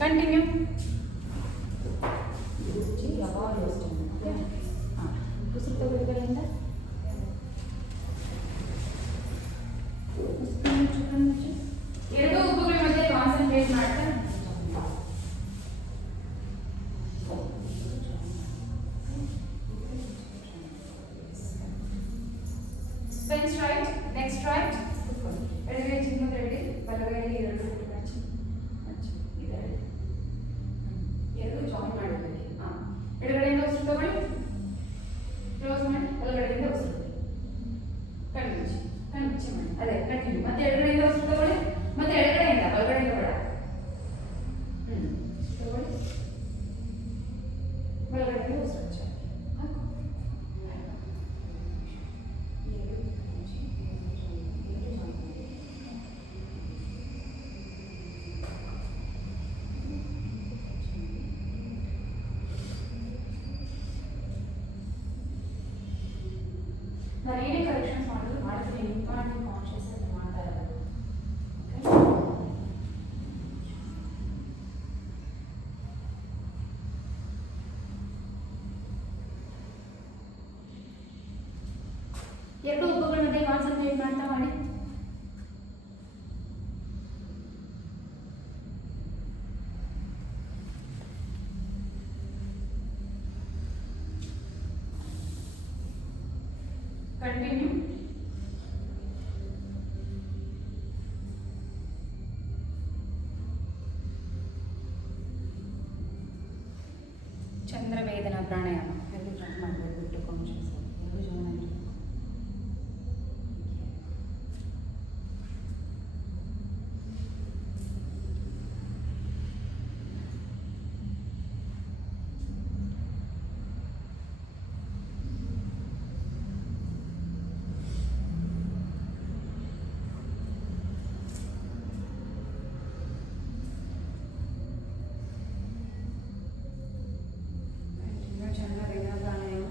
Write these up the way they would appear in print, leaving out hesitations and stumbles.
Continue. ಉಸಿರು ತಗೊಳ್ಳಿಗಳಿಂದ ಎರಡು ಉಬ್ಬುಗಳ ಮಧ್ಯೆ ಕಾನ್ಸಂಟ್ರೇಟ್ ಮಾಡ್ತಾ ಸ್ಪೆನ್ಸ್ ರೈಟ್, ನೆಕ್ಸ್ಟ್ ರೈಟ್, ಎಡಗೈ ಚಿನ್ನದ ಎಡಗೈ, ಬಲಗೈಯಲ್ಲಿ ಎರಡು ಎರಡು ಜಾಯಿನ್ ಮಾಡಬೇಕು. ಎಡಗಡೆಯಿಂದ ಉಸಿರು ತಗೊಳ್ಳಿ, ಕ್ಲೋಸ್ ಮಾಡಿ, ಬಲಗಡೆಯಿಂದ ಉಸಿರು ಕಣ್ಮುಚ್ಚಿ ಮಾಡಿ, ಅದೇ ಕಂಟಿನ್ಯೂ. ಮತ್ತೆ ಎಡಗಡೆಯಿಂದ ಉಸಿರು ತಗೊಳ್ಳಿ, ಮತ್ತೆ ಎಡಗಡೆಯಿಂದ, ಬಲಗಡೆಯಿಂದ ಬೇಡ. ತಗೊಳ್ಳಿ, ಬಲಗಡೆಯಿಂದ ಉಸಿರು ಹಾಕು. ನಾನು ಏನೇ ಕರೆಕ್ಷನ್ಸ್ ಮಾಡಿದ್ರೆ ಇಂಪಾರ್ಟೆಂಟ್ ಕಾನ್ಷಿಯಸ್ ಆಗಿ ಮಾಡ್ತಾ ಇರೋದು. ಎರಡು ಉಬ್ಬುಗಳ ಮಧ್ಯೆ ಕಾನ್ಸಂಟ್ರೇಟ್ ಮಾಡ್ತಾ ಮಾಡಿ. ಕಂಟಿನ್ಯೂ. ಚಂದ್ರವೇದನ ಪ್ರಾಣಾಯಾಮ ಎರಡು ಜಾಯಿನ್ ಮಾಡಬೇಕು. ಬಿಟ್ಟು ಕಾನ್ಷಿಯಸ್ ಎರಡು ಜಾಯಿನ್ ಆಗಬೇಕು. ಚಂದ್ರವೇದನ ಪ್ರಾಣಾಯಾಮ.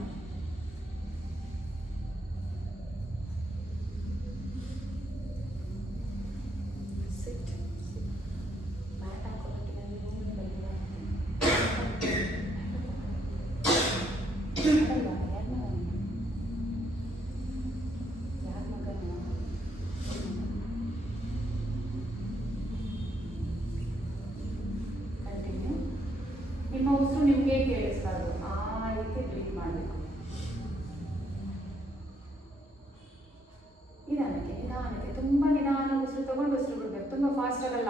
ಸಿಟ್ ಮ್ಯಾಟ್ ಹಾಕೋಬೇಕಿಲ್ಲ, ಕಂಟಿನ್ಯೂ. ನಿಮ್ಮ ಉಸಿರು ನಿಮಗೆ ಕೇಳಿಸ್ಬಾರ್ದು, ಆ ರೀತಿ ಬ್ರೀತ್ ಮಾಡಬೇಕು. ನಿಧಾನಕ್ಕೆ ನಿಧಾನಕ್ಕೆ, ತುಂಬ ನಿಧಾನ ಉಸಿರು ತಗೊಂಡು ಉಸಿರು ಬಿಡ್ಬೇಕು, ತುಂಬ ಫಾಸ್ಟ್ ಆಗಲ್ಲ.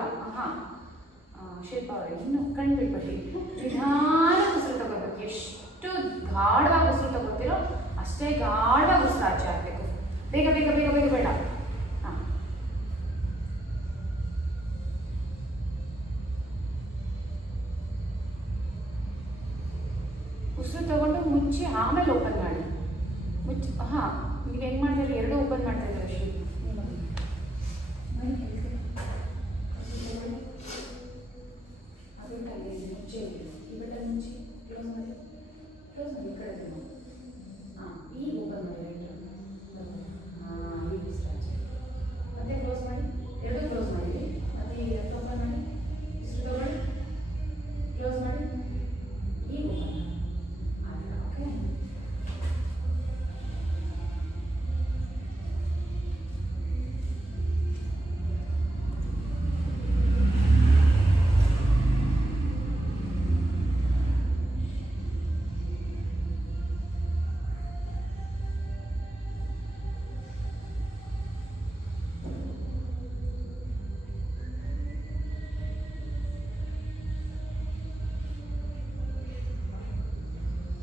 ಶಿಲ್ಪ ಅವರೇ ಇನ್ನು ಕಣ್ಣು ಬಿಟ್ಬಿಡಿ, ನಿಧಾನ ಉಸಿರು ತಗೋಬೇಕು. ಎಷ್ಟು ಗಾಢವಾಗಿ ಉಸಿರು ತಗೋತೀರೋ ಅಷ್ಟೇ ಗಾಢವಾಗಿ ಉಸಿರು ಆಚೆ ಹಾಕಬೇಕು. ಬೇಗ ಬೇಗ ಬೇಗ ಬೇಗ ಬೇಡ. ಉಸಿರು ತಗೊಂಡು ಮುಚ್ಚಿ ಆಮೇಲೆ ಓಪನ್ ಮಾಡಿ. ಮುಚ್ಚಿ ನೀವು ಹೆಂಗೆ ಮಾಡ್ತೀರಿ? ಎರಡು ಓಪನ್ ಮಾಡ್ತಾ ಇದ್ದಾರೆ ಶ್ರೀ. ಮುಚ್ಚಿ ಇವೆಲ್ಲ ಮುಚ್ಚಿ ಕ್ಲೋಸ್ ಮಾಡಿ, ಕ್ಲೋಸ್ ಮಾಡಿ. ಈ ಕಡೆ ಈಗ ಓಪನ್ ಮಾಡಿ. ಈಗ ಸ್ಟಾರ್ಟ್ ಮತ್ತೆ ಕ್ಲೋಸ್ ಮಾಡಿ, ಎರಡು ಕ್ಲೋಸ್ ಮಾಡಿ. ಮತ್ತೆ ಈಗ ಓಪನ್ ಮಾಡಿ, ಉಸಿರು ತಗೊಳ್ಳಿ, ಕ್ಲೋಸ್ ಮಾಡಿ, ಈಗ ಓಪನ್ ಮಾಡಿ. Okay.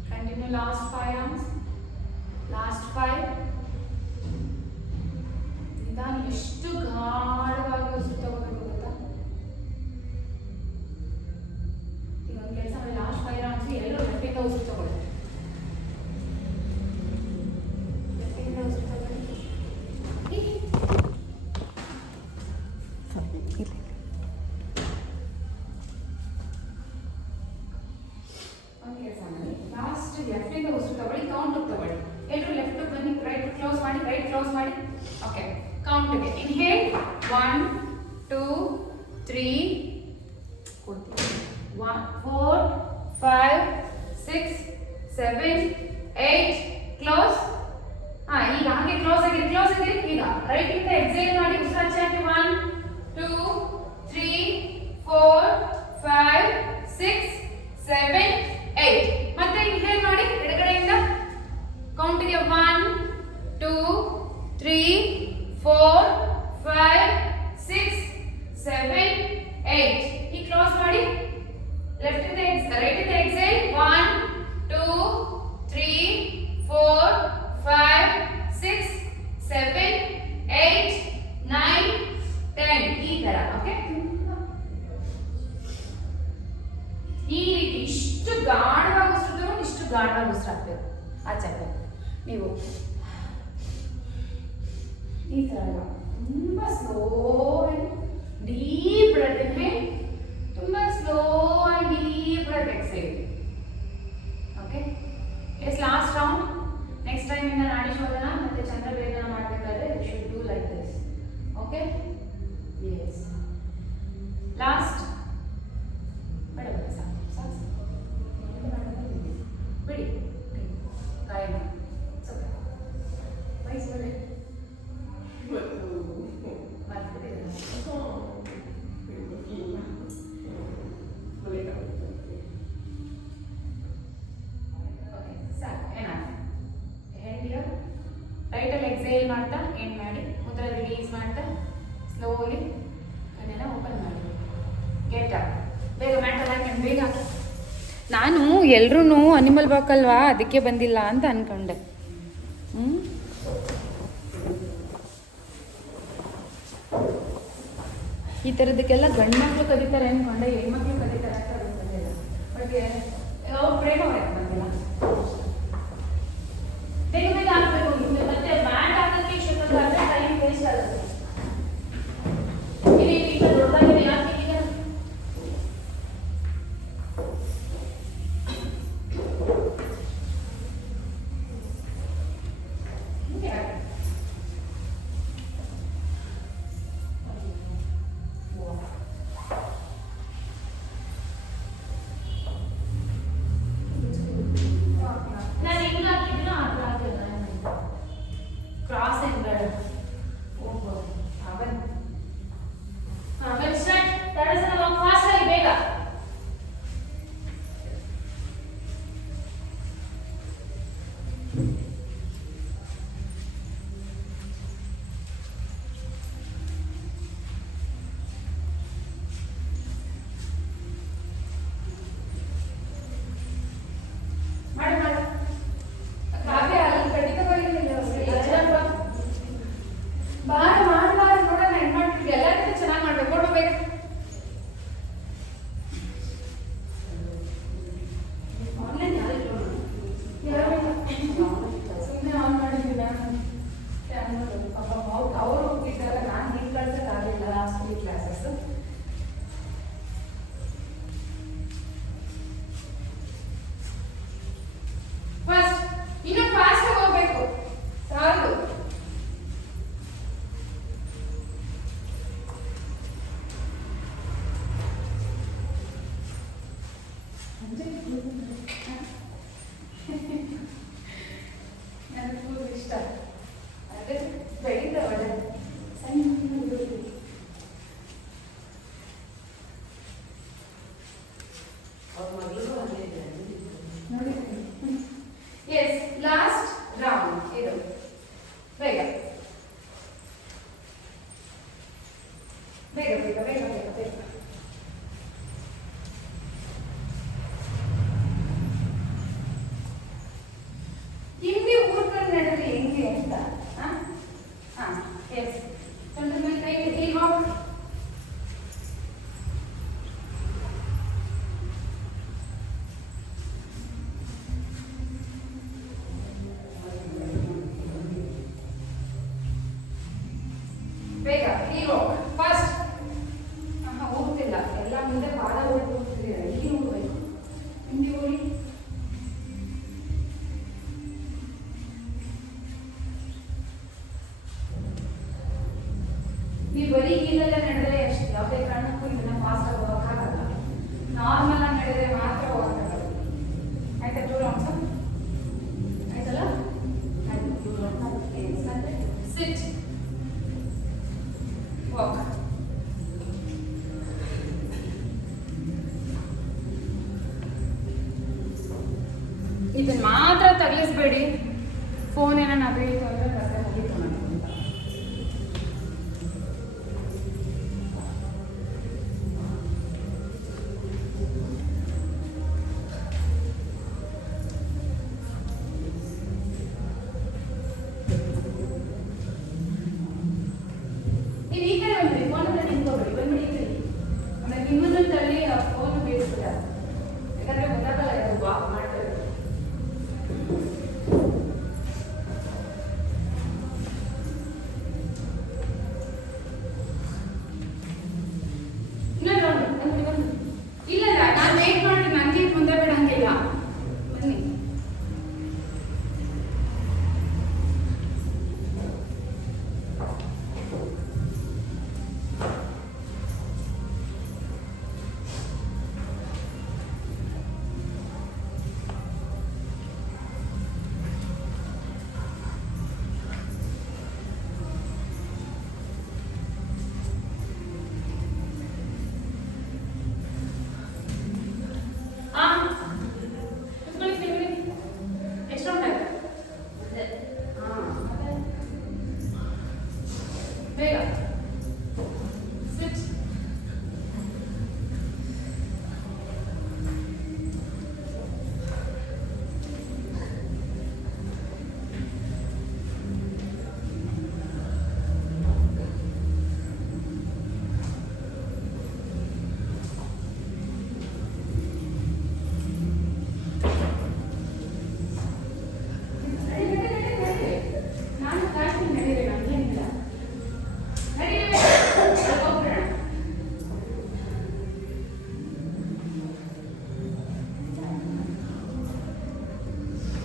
Continue last 5 rounds. Last 5. ನಿಧಾನ ಎಷ್ಟು ಗಾಢವಾಗಿ ಉಸಿರು ತಗೋಬೇಕು ಗೊತ್ತಾ? ಈಗ ಒಂದು ಕೆಲಸ ಮಾಡಿ, ಲಾಸ್ಟ್ 5 rounds ಎಲ್ಲರೂ ಹೊಟ್ಟೆಯಿಂದ ಉಸಿರು ತಗೊಳ್ಳಿ. ಹೊಟ್ಟೆಯಿಂದ ಉಸಿರು ತಗೊಳ್ಳಿ. ಓಕೆ, ಕೌಂಟ್ಗೆ ಇನ್ಹೇಲ್ 1 2 3 4 5 6 7 8 ಕ್ಲೋಸ್. ಈಗ ಹಾಗೆ ಕ್ಲೋಸ್ ಆಗಿರಿ. ಈಗ ರೈಟ್ ಇಂದ ಎಕ್ಸೇಲ್ ಮಾಡಿ ಉಸಿರಾಚೆ ಹಾಕಿ 1 2 3 4 5 6 7 8. ಮತ್ತೆ ಇನ್ಹೇಲ್ ಮಾಡಿ ಎಡಗಡೆಯಿಂದ ಕೌಂಟಿಗೆ 1 2 3 4 5 6 7 8. ಈ ಕ್ಲೋಸ್ ಮಾಡಿ ಲೆಫ್ಟ್ ಇಂದ ರೈಟ್ ಇಂದ ಎಕ್ಸೇಲ್ 1 2 3 4 5 6 7 8 9 10. ಈ ತರ. ಓಕೆ, ಈ ರೀತಿ ಇಷ್ಟು ಗಾಢವಾಗಿ ಉಸಿರು ತಗೊಂಡು ಇಷ್ಟು ಗಾಢವಾಗಿ ಉಸಿರಾಕ್ಬೇಕು. ಆಚೆ ನೀವು ಈ ತರ ಅಲ್ಲ, ತುಂಬಾ ಸ್ಲೋ ಆಗಿ ಡೀಪ್ ಬ್ರೆತ್ ಇನ್ಹೇಲ್, ತುಂಬಾ ಸ್ಲೋ ಆಗಿ deep breath exhale. Okay, yes last round. Next time ಇಂದ ನಾಡಿ ಶೋಧನ ಮತ್ತೆ ಚಂದ್ರ ವೇದನ ಮಾಡಬೇಕಾದ್ರೆ you should do like this. Okay, yes last. ಬೇಡ ಸಾಕು ಬಿಡಿ, ಗಾಯನ ವಯಸ್ಸು ರೈಟಲ್ಲಿ ಎಕ್ಸೇಲ್ ಮಾಡ್ತಾ ಎಂಡ್ ಮಾಡಿ, ಉದ್ರ ರಿಲೀಸ್ ಮಾಡ್ತಾ ಸ್ಲೋಲಿ ಕಣ್ಣೆಲ್ಲ ಓಪನ್ ಮಾಡಿ. Get up. ಬೇಗ ಮ್ಯಾಟರ್ ಹಾಕಿ ಬೇಗ. ನಾನು ಎಲ್ರೂ ಅನಿಮಲ್ ವಾಕ್ ಅಲ್ವಾ ಅದಕ್ಕೆ ಬಂದಿಲ್ಲ ಅಂತ ಅನ್ಕೊಂಡೆ. ಈ ಥರದಕ್ಕೆಲ್ಲ ಗಂಡು ಮಕ್ಕಳು ಕಲಿತಾರೆ ಅನ್ಕೊಂಡೆ, ಹೆಣ್ಮಕ್ಳು ಕಲಿತಾರೆ ಅಂತ ಬಂದಿಲ್ಲ. ಬಟ್ ಅವ್ರು ಪ್ರೇಮ ಬಂದಿಲ್ಲ. ಬೇಗ ಬೇಗ ಹಾಕ್ಬೇಕು. ಮತ್ತೆ ಮ್ಯಾಟ್ ಹಾಕೋಕ್ಕೆ ಇಷ್ಟೊತ್ತಾದ್ರೆ ಟೈಮ್ ವೇಸ್ಟ್ ಆಗುತ್ತೆ. ಈಗ ದೊಡ್ಡದಾಗಿದೆ ಯಾಕೆ ಈಗ ಕ್ರಾಸ್ ಎಂಡ್ ಓಹೋ ಅವನ್ ಸ್ಟಾರ್ಟ್. ತಡಸನ ಫಾಸ್ಟ್ ಆಗಿ ಬೇಗ. ಮಾಡಿ ಮಾಡಿ ಕಾವ್ಯ ಅಲ್ಲಿ ಖಂಡಿತವಾಗಿ ಬಾರ ಮಾಡಬಾರ ನೋಡೋಣ ಹೆಂಗ್ ಮಾಡ್ತೀವಿ. ಎಲ್ಲರಿಗಿಂತ ಚೆನ್ನಾಗಿ ಮಾಡ್ಬೇಕು. ಕೊಡು ಬೇಗ. ಆನ್ಲೈನ್ ಸುಮ್ಮನೆ ಆನ್ ಮಾಡಿದ್ದೀವಿ ಅವರು ಹೋಗಿದ್ದಾರೆ. ನಾನು ಹಿಂಗೆ ಕಳ್ಸೋಕ್ಕಾಗಲಿಲ್ಲ ಲಾಸ್ಟ್ ವೀಕ್ ಕ್ಲಾಸಸ್. ಫಸ್ಟ್ ಇನ್ನು ಫಾಸ್ಟ್ ಹೋಗ್ಬೇಕು. ಸಾಕು. ನನಗೂ ಇಷ್ಟ ಅಂದರೆ ಬೆಳೀತ ಒಳ್ಳೆ ಸಣ್ಣ ನೋಡಿ. ಎಸ್ ಲಾಸ್ಟ್ ರೌಂಡ್ ಇದು. ಬೇಗ ಬೇಗ ಬೇಗ ಬೇಗ ಬೇಗ ಬೇಗ. ಹಿಂದೆ ಊರ್ಕೊಂಡು ನಡೆದ್ರೆ ಹೆಂಗೆ ಅಂತ. ಎಸ್ ಸ್ವಲ್ಪ ಮೇಲೆ ಕೈ ಕಟ್ಟಿ ಹೋಗಿ. ನಾರ್ಮಲ್ ಆಗಿ ನಡೆದ್ರೆ ಮಾತ್ರ ಹೋಗಲ್ಲ. ಆಯ್ತಾ? 2 ರೌಂಡ್ಸ್ ಆಯ್ತಲ್ಲ? ಸಿಟ್, ವಾಕ್. ಇದನ್ನ ಮಾತ್ರ ತಗಲಿಸ್ಬೇಡಿ. ಫೋನ್ ಏನೋ ನಗೀತು ಅಂದರೆ ಕತೆ ಮುಗೀತು ನನಗೆ ಅಂತ. ನೀವು ಈ ಕಡೆ ಬಂದ್ರಿ, ಫೋನ್ ಹತ್ರ ನಿಂತ್ಕೋಬೇಡಿ, ಬಂದ್ಬಿಡಿ ಈ ಕಡೆ. ಆಮೇಲೆ ನಿಮ್ಮನ್ನು ತಳ್ಳಿ ಫೋನ್ ಬೇಯಿಸ್ಬಿಡ, ಯಾಕಂದರೆ ಗೊತ್ತಾಗಲ್ಲ ಇದು ವಾಕ್ ಮಾಡ್ತಾರೆ. ಇಲ್ಲ ನಾನು ವೇಟ್ ಮಾಡಿ ನನಗೆ ಮುಂದೆ ಬಿಡಂಗಿಲ್ಲ. ಬನ್ನಿ. ಬೇಗ ಸ್ವಿಚ್. ನಾನು ಕಾಡ್ತೀನಿ, ನಡೀರಿ, ನಮಗೇನಿಲ್ಲ.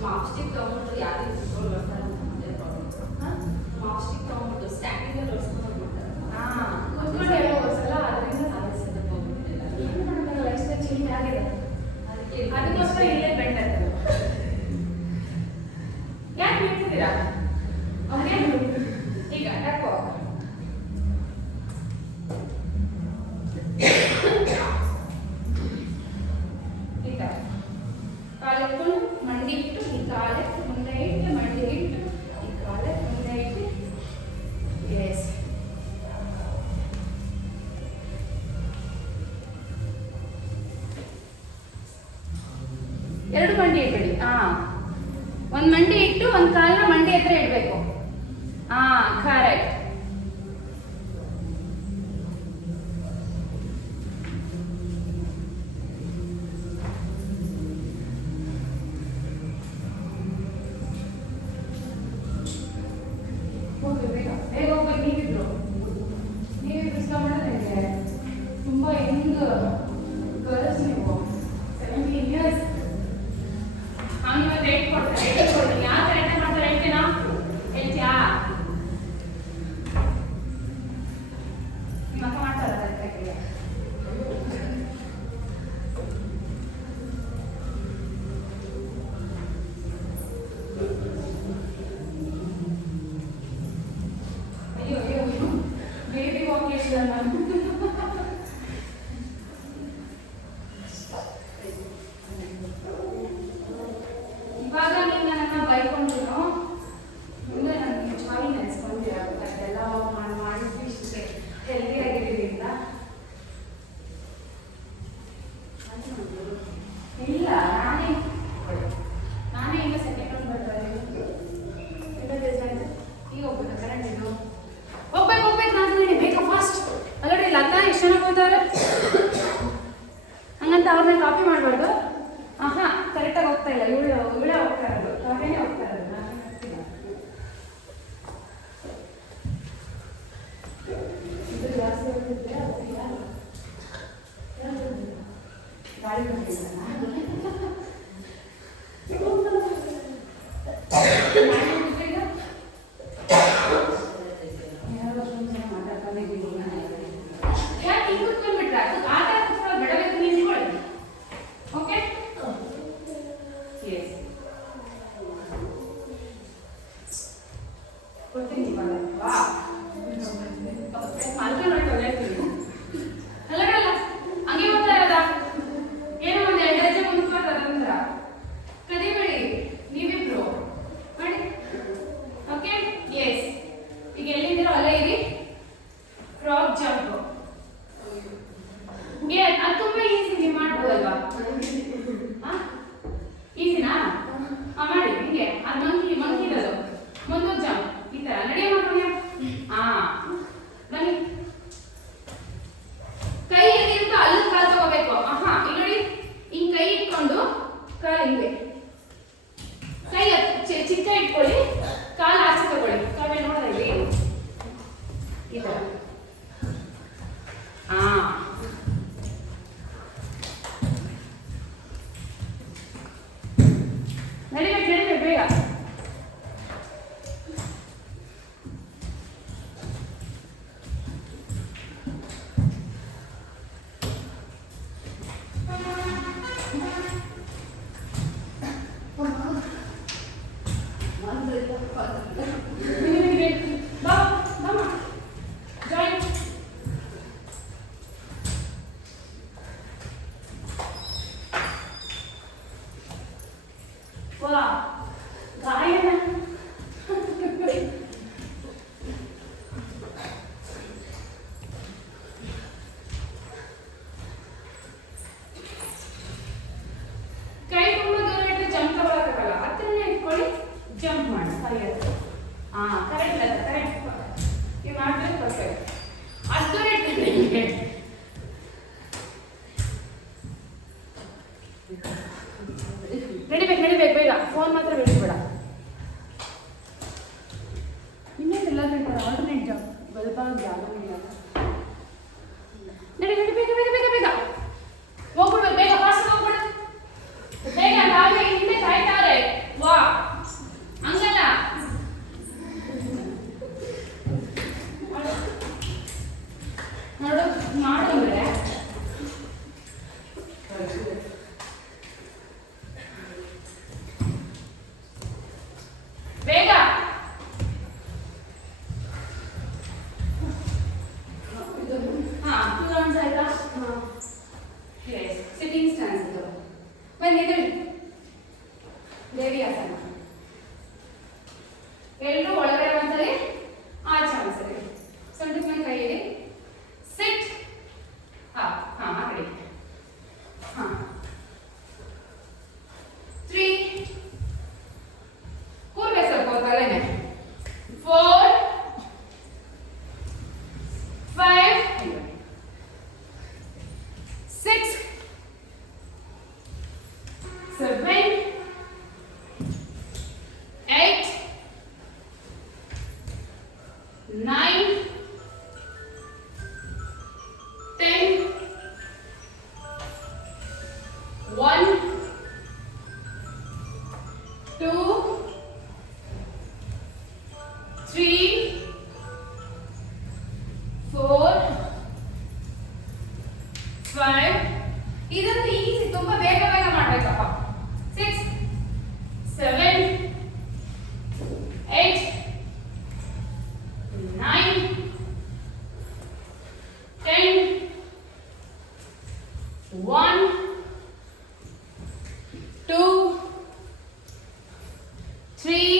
ಮಾಪ್ಸ್ಟಿಕ್ ತಗೊಂಡು ಯಾರು ಕುತ್ಕೊಂಡು ಬರ್ತಾರೆ ಅಂತ ಅದೇ ಪ್ರಾಬ್ಲಮ್. ಮಾಪ್ಸ್ಟಿಕ್ ತಗೊಂಡು ಸ್ಟ್ಯಾಂಡಿಂಗ್ ತೋರಿಸ್ಕೊಂಡು ಮಾಡ್ತಾರೆ. ಕೂತ್ಕೊಂಡು ಹೇಳೋ ಒಂದ್ಸಲ ಅದರಿಂದ ಸಾಧಿಸಿದೆ. ಏನು ಮಾಡೋಕ್ಕಾಗಲ್ಲ, ಲೈಫ್ ಸ್ಟೈಲ್ ಚೇಂಜ್ ಆಗಿದೆ. ಅದಕ್ಕೋಸ್ಕರ ಇಲ್ಲೇ ಬೆಂಡ್ ಆಗ್ತದೆ. ಯಾಕೆ ನಿಂತಿದ್ದೀರಾ? ಓಕೆ, ಈಗ ಯಾಕೋ ಈ ಥರ ಕಾಲು ಎತ್ಕೊಂಡು ಮಂಡಿ ಇಟ್ಟು, ಈ ಕಾಲೆ ಮುಂದೆ ಇಟ್ಟು, ಮಂಡಿ ಇಟ್ಟು, ಈ ಕಾಲೆ ಮುಂದೆ ಇಟ್ಟು. ಎಸ್, ಎರಡು ಮಂಡಿ ಇಟ್ಬಿಡಿ. ಒಂದು ಮಂಡಿ ಇಟ್ಟು ಒಂದು ಕಾಲನ್ನ ಮಂಡಿ ಹತ್ರ ಇಡಬೇಕು. ಕರೆಕ್ಟ್. ಹೋಗಿ ಬೇಗ ಬೇಗ ಹೋಗ್ಬೇಕು. ನೀವಿಬ್ರು ಸ್ಲೋ ಮಾಡಿದ್ರೆ ತುಂಬ ಹೆಂಗ್ ಗರ್ಲ್ಸ್ ನೀವು 17 ಇಯರ್ಸ್. ಅವನಿಗೆ ರೇಟ್ ಕೊಡ್ತಾರೆ, ರೇಟ್ ಕೊಡ್ತೀನಿ. ಯಾವ ಕರೆಕ್ಟ್ ಮಾಡ್ತಾರೆ ಹೇಳ್ತೀನಾ? ಹೇಳ್ತೀಯಾ? ನಿಮ್ಮ ಅಕ್ಕ ಮಾಡ್ತಾರ ಕರೆಕ್ಟಾಗಿ? ಅಯ್ಯೋ ಅಯ್ಯೋ, ಬೇಬಿ ವಾಕೇಶ್ ನಾನು. ಇವಾಗ ನೀವು ನನ್ನನ್ನು ಬೈಕೊಂಡ್ರು ಮುಂದೆ ನಾನು ನಿಜವಾಗಿ ನೆನೆಸ್ಕೊಂತೀರ. ಅದೆಲ್ಲ ಮಾಡಿದ್ವಿ ಇಷ್ಟೇ ಹೆಲ್ದಿ ಆಗಿದ್ದೀವಿ ಅಂತ. ಇಲ್ಲ, ನಾನೇ ಈಗ ಸೆಕೆಂಡ್ ರೌಂಡ್ ಬರ್ತಾರೆ. ಈಗ ಹೋಗ್ಬೇಕು ಕರೆಂಟ್ ಇದು. ಹೋಗ್ಬೇಕು ನಾನು ಹೇಳಿ ಬೇಕಾ ಫಾಸ್ಟ್. ಅಲ್ಲೋಡಿ ಲತಾ ಎಷ್ಟು ಜನ ಹೋಗ್ತಾರೆ ಹಂಗಂತ ಅವ್ರನ್ನ ಕಾಪಿ ಮಾಡಬಾರ್ದು. ಕರೆಕ್ಟಾಗಿ ಹೋಗ್ತಾ ಇಲ್ಲ. ಇವಳೇ ಹೋಗ್ತಾ ಇರೋದು, ಕಾಫಿನೇ ಹೋಗ್ತಾ ಇರೋದು. ನಾನು ಹೋಗ್ತಿಲ್ಲ. ಇದು ಜಾಸ್ತಿ ಹೋಗ್ತಿದ್ರೆ ಹೋಗ್ತಿಲ್ಲ. ಗಾಡಿ ಬಂದಿಲ್ಲ. ಯಾಕೆ ಹಿಂಗೆ ಕುತ್ಕೊಂಡ್ಬಿಟ್ರೆ ಅದು ಆಟ ಕುತ್ಕೊಳ್ಳೋ ಬೇಡಬೇಕು. ನಿಂತ್ಕೊಳ್ಳಿ. ಇರುತ್ತೆ. ಕರೆಕ್ಟ್ ಅಲ್ಲ, ಕರೆಕ್ಟ್. ನೀವು ಮಾಡ್ತಾರೆ ಪರ್ಫೆಕ್ಟ್. ಅಷ್ಟು ನಿಮಗೆ ನಡಿಬೇಕು ಬೇಗ. ಫೋನ್ ಮಾತ್ರ ಬಿಡಿಸ್ಬೇಡ. ಇನ್ನೇನೆಲ್ಲ ಹೇಳ್ತಾರೆ ಆಲ್ಟರ್ನೇಟ್ ಜಾಬ್ ಬಲ್ಬಾಗ ಜಾಗ ನಡಿ ಬೇಗ ಹೋಗ್ಬಿಡ್ಬೇಕು. ಬೇಗ ಫಾಸ್ಟ್ ಹೋಗ್ಬಿಡು. ಬೇಗ ಕಾಲೇ ಹಿಂದೆ ಕಾಯ್ತಾರೆ. ವಾ ಹಂಗಲ್ಲ. ನೋಡು ಮಾಡಿದ್ರೆ ಬೇಗ. ಟೂ ರೌಂಡ್ಸ್ ಆಯ್ತಾ? ಸಿಟ್ಟಿಂಗ್ ಸ್ಟ್ಯಾನ್ಸ್ ಇದು. ಬನ್ನಿ ದೇವಿ ಆಸನ. ಎಲ್ಲರೂ ಒಳಗಡೆ ಒಂದ್ಸರಿ, ಆಚೆ ಒಂದ್ಸರಿ. ಸೊಂಟದ ಮೇಲೆ ಕೈ ಇಡಿ. ಸಿಟ್. ಆ ಕಡೆ. 3 ಕೂರ್ಬೇಕು ಸ್ವಲ್ಪ ತಲೆನೆ. 4 5 6 7 8 9 10 1 2 3 4 5 ಇದನ್ನು ಈಸಿ, ತುಂಬಾ ಬೇಗ ಮಾಡ್ಬೇಕಪ್ಪ. 6 7 8 9 10 1 2 3